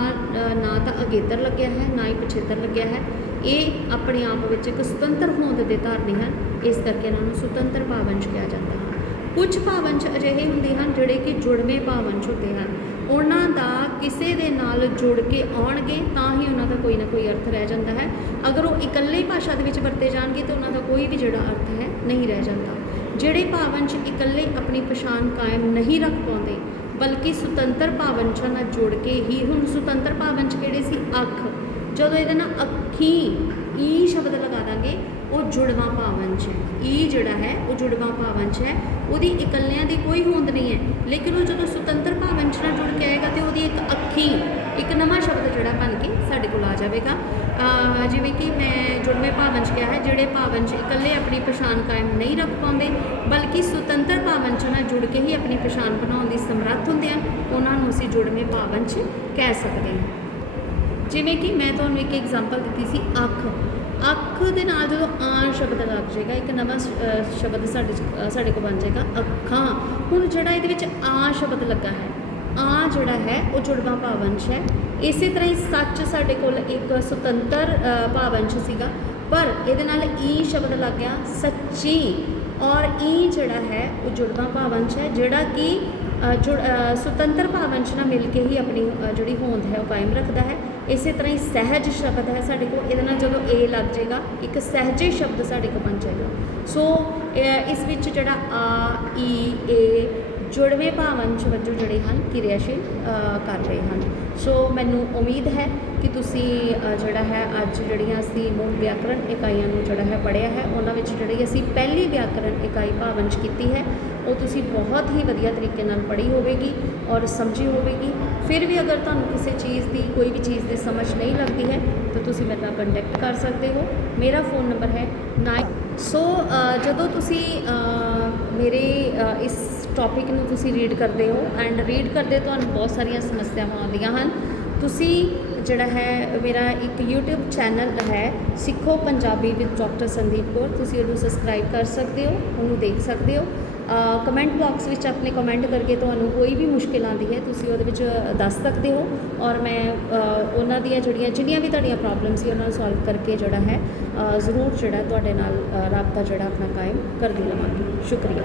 ਨਾ ਤਾਂ ਅਗੇਤਰ ਲੱਗਿਆ ਹੈ, ਨਾ ਹੀ ਪਛੇਤਰ ਲੱਗਿਆ ਹੈ। ਇਹ ਆਪਣੇ ਆਪ ਵਿੱਚ ਇੱਕ ਸੁਤੰਤਰ ਹੋਂਦ ਦੇ ਧਾਰਨੀ ਹਨ। ਇਸ ਕਰਕੇ ਇਹਨਾਂ ਨੂੰ ਸੁਤੰਤਰ ਭਾਵੰਸ਼ ਕਿਹਾ ਜਾਂਦਾ ਹੈ। ਕੁਝ ਭਾਵੰਸ਼ ਅਜਿਹੇ ਹੁੰਦੇ ਹਨ ਜਿਹੜੇ ਕਿ ਜੁੜਵੇਂ ਭਾਵੰਸ਼ ਹੁੰਦੇ ਹਨ। ਉਹਨਾਂ ਦਾ ਕਿਸੇ ਦੇ ਨਾਲ ਜੁੜ ਕੇ ਆਉਣਗੇ ਤਾਂ ਹੀ ਉਹਨਾਂ ਦਾ ਕੋਈ ਨਾ ਕੋਈ ਅਰਥ ਰਹਿ ਜਾਂਦਾ ਹੈ। ਅਗਰ ਉਹ ਇਕੱਲੇ ਭਾਸ਼ਾ ਦੇ ਵਿੱਚ ਵਰਤੇ ਜਾਣਗੇ ਤਾਂ ਉਹਨਾਂ ਦਾ ਕੋਈ ਵੀ ਜਿਹੜਾ ਅਰਥ ਹੈ ਨਹੀਂ ਰਹਿ ਜਾਂਦਾ। ਜਿਹੜੇ ਭਾਵੰਸ਼ ਇਕੱਲੇ ਆਪਣੀ ਪਛਾਣ ਕਾਇਮ ਨਹੀਂ ਰੱਖ ਪਾਉਂਦੇ, ਬਲਕਿ ਸੁਤੰਤਰ ਭਾਵੰਸ਼ਾਂ ਨਾਲ ਜੁੜ ਕੇ ਹੀ, ਹੁਣ ਸੁਤੰਤਰ ਭਾਵੰਸ਼ ਕਿਹੜੇ ਸੀ? ਅੱਖ। ਜਦੋਂ ਇਹਦੇ ਨਾਲ ਅੱਖੀ, ਈ ਸ਼ਬਦ ਲਗਾ ਦਾਂਗੇ, ਉਹ ਜੁੜਵਾ 'ਚ ਹੈ। ਈ ਜਿਹੜਾ ਹੈ, ਉਹ ਜੁੜਵਾ 'ਚ ਹੈ। ਉਹਦੀ ਇਕੱਲਿਆਂ ਦੀ ਕੋਈ ਹੋਂਦ ਨਹੀਂ ਹੈ। ਲੇਕਿਨ ਉਹ ਜਦੋਂ ਸੁਤੰਤਰ ਭਾਵਨ 'ਚ ਨਾਲ ਜੁੜ ਕੇ ਆਏਗਾ ਤੇ ਉਹਦੀ ਇੱਕ ਅੱਖੀ, ਇੱਕ ਨਵਾਂ ਸ਼ਬਦ ਜਿਹੜਾ ਬਣ ਕੇ ਸਾਡੇ ਕੋਲ ਆ ਜਾਵੇਗਾ। ਜਿਵੇਂ ਕਿ ਮੈਂ ਜੁੜਵੇਂ ਭਾਵਨ 'ਚ ਕਿਹਾ ਹੈ, ਜਿਹੜੇ ਭਾਵਨ 'ਚ ਇਕੱਲੇ ਆਪਣੀ ਪਛਾਣ ਕਾਇਮ ਨਹੀਂ ਰੱਖ ਪਾਉਂਦੇ, ਬਲਕਿ ਸੁਤੰਤਰ ਭਾਵਨ 'ਚ ਨਾਲ ਜੁੜ ਕੇ ਹੀ ਆਪਣੀ ਪਛਾਣ ਬਣਾਉਣ ਦੀ ਸਮਰੱਥ ਹੁੰਦੇ ਹਨ, ਉਹਨਾਂ ਨੂੰ ਅਸੀਂ ਜੁੜਵੇਂ ਭਾਵਨ 'ਚ ਕਹਿ ਸਕਦੇ ਹਾਂ। ਜਿਵੇਂ ਕਿ ਮੈਂ ਤੁਹਾਨੂੰ ਇੱਕ ਐਗਜ਼ਾਮਪਲ ਦਿੱਤੀ ਸੀ ਅੱਖ। ਅੱਖ ਦੇ ਨਾਲ ਜਦੋਂ ਆਂ ਸ਼ਬਦ ਲੱਗ ਜਾਏਗਾ, ਇੱਕ ਨਵਾਂ ਸ਼- ਸ਼ਬਦ ਸਾਡੇ 'ਚ- ਸਾਡੇ ਕੋਲ ਬਣ ਜਾਏਗਾ, ਅੱਖਾਂ। ਹੁਣ ਜਿਹੜਾ ਇਹਦੇ ਵਿੱਚ ਆ ਸ਼ਬਦ ਲੱਗਾ ਹੈ, ਆ ਜਿਹੜਾ ਹੈ, ਉਹ ਜੁੜਵਾ ਭਾਵੰਸ਼ ਹੈ। ਇਸੇ ਤਰ੍ਹਾਂ ਹੀ ਸੱਚ ਸਾਡੇ ਕੋਲ ਇੱਕ ਸੁਤੰਤਰ ਭਾਵੰਸ਼ ਸੀਗਾ, ਪਰ ਇਹਦੇ ਨਾਲ ਈ ਸ਼ਬਦ ਲੱਗ ਗਿਆ, ਸੱਚੀ। ਔਰ ਈ ਜਿਹੜਾ ਹੈ, ਉਹ ਜੁੜਵਾ ਭਾਵੰਸ਼ ਹੈ, ਜਿਹੜਾ ਕਿ ਜੁੜ ਸੁਤੰਤਰ ਭਾਵੰਸ਼ ਨਾਲ ਮਿਲ ਕੇ ਹੀ ਆਪਣੀ ਜਿਹੜੀ ਹੋਂਦ ਹੈ, ਉਹ ਕਾਇਮ ਰੱਖਦਾ ਹੈ। ਇਸੇ ਤਰ੍ਹਾਂ ਹੀ ਸਹਿਜ ਸ਼ਬਦ ਹੈ ਸਾਡੇ ਕੋਲ। ਇਹਦੇ ਨਾਲ ਜਦੋਂ ਏ ਲੱਗ ਜਾਏਗਾ ਇੱਕ ਸਹਿਜੇ ਸ਼ਬਦ ਸਾਡੇ ਕੋਲ ਬਣ ਜਾਏਗਾ। ਸੋ ਅ, ਇਸ ਵਿੱਚ ਜਿਹੜਾ ਆ ਈ ਏ ਜੁੜਵੇਂ ਭਾਵੰਸ਼ ਵਜੋਂ ਜਿਹੜੇ ਹਨ ਕਿਰਿਆਸ਼ੀਲ ਕਰ ਰਹੇ ਹਨ। ਸੋ ਮੈਨੂੰ ਉਮੀਦ ਹੈ ਕਿ ਤੁਸੀਂ ਜਿਹੜਾ ਹੈ ਅੱਜ ਜਿਹੜੀਆਂ ਅਸੀਂ ਮੂਲ ਵਿਆਕਰਣ ਇਕਾਈਆਂ ਨੂੰ ਜਿਹੜਾ ਹੈ ਪੜ੍ਹਿਆ ਹੈ ਉਹਨਾਂ ਵਿੱਚ ਜਿਹੜੀ ਅਸੀਂ ਪਹਿਲੀ ਵਿਆਕਰਣ ਇਕਾਈ ਭਾਵੰਸ਼ ਕੀਤੀ ਹੈ ਉਹ ਤੁਸੀਂ ਬਹੁਤ ਹੀ ਵਧੀਆ ਤਰੀਕੇ ਨਾਲ ਪੜ੍ਹੀ ਹੋਵੇਗੀ ਔਰ ਸਮਝੀ ਹੋਵੇਗੀ। ਫਿਰ ਵੀ ਅਗਰ ਤੁਹਾਨੂੰ ਕਿਸੇ ਚੀਜ਼ ਦੀ ਕੋਈ ਵੀ ਚੀਜ਼ ਦੀ ਸਮਝ ਨਹੀਂ ਲੱਗਦੀ ਹੈ, ਤਾਂ ਤੁਸੀਂ ਮੇਰੇ ਨਾਲ ਕੰਟੈਕਟ ਕਰ ਸਕਦੇ ਹੋ। ਮੇਰਾ ਫੋਨ ਨੰਬਰ ਹੈ 9 ਸੋ ਜਦੋਂ ਤੁਸੀਂ ਮੇਰੇ ਇਸ ਟੌਪਿਕ ਨੂੰ ਤੁਸੀਂ ਰੀਡ ਕਰਦੇ ਹੋ ਐਂਡ ਰੀਡ ਕਰਦੇ ਤੁਹਾਨੂੰ ਬਹੁਤ ਸਾਰੀਆਂ ਸਮੱਸਿਆਵਾਂ ਆਉਂਦੀਆਂ ਹਨ। ਤੁਸੀਂ ਜਿਹੜਾ ਹੈ, ਮੇਰਾ ਇੱਕ YouTube ਚੈਨਲ ਹੈ, ਸਿੱਖੋ ਪੰਜਾਬੀ ਵਿਦ ਡਾਕਟਰ ਸੰਦੀਪ ਕੌਰ। ਤੁਸੀਂ ਉਹਨੂੰ ਸਬਸਕ੍ਰਾਈਬ ਕਰ ਸਕਦੇ ਹੋ, ਉਹਨੂੰ ਦੇਖ ਸਕਦੇ ਹੋ। ਕਮੈਂਟ ਬਾਕਸ ਵਿੱਚ ਆਪਣੇ ਕਮੈਂਟ ਕਰਕੇ ਤੁਹਾਨੂੰ ਕੋਈ ਵੀ ਮੁਸ਼ਕਿਲ ਆਉਂਦੀ ਹੈ, ਤੁਸੀਂ ਉਹਦੇ ਵਿੱਚ ਦੱਸ ਸਕਦੇ ਹੋ। ਔਰ ਮੈਂ ਉਹਨਾਂ ਦੀਆਂ ਜਿਹੜੀਆਂ, ਜਿੰਨੀਆਂ ਵੀ ਤੁਹਾਡੀਆਂ ਪ੍ਰੋਬਲਮਸ ਸੀ, ਉਹਨਾਂ ਨੂੰ ਸੋਲਵ ਕਰਕੇ ਜਿਹੜਾ ਹੈ ਜ਼ਰੂਰ ਜਿਹੜਾ ਤੁਹਾਡੇ ਨਾਲ ਰਾਬਤਾ ਜਿਹੜਾ ਆਪਣਾ ਕਾਇਮ ਕਰਦੀ ਰਵਾਂਗੀ। ਸ਼ੁਕਰੀਆ।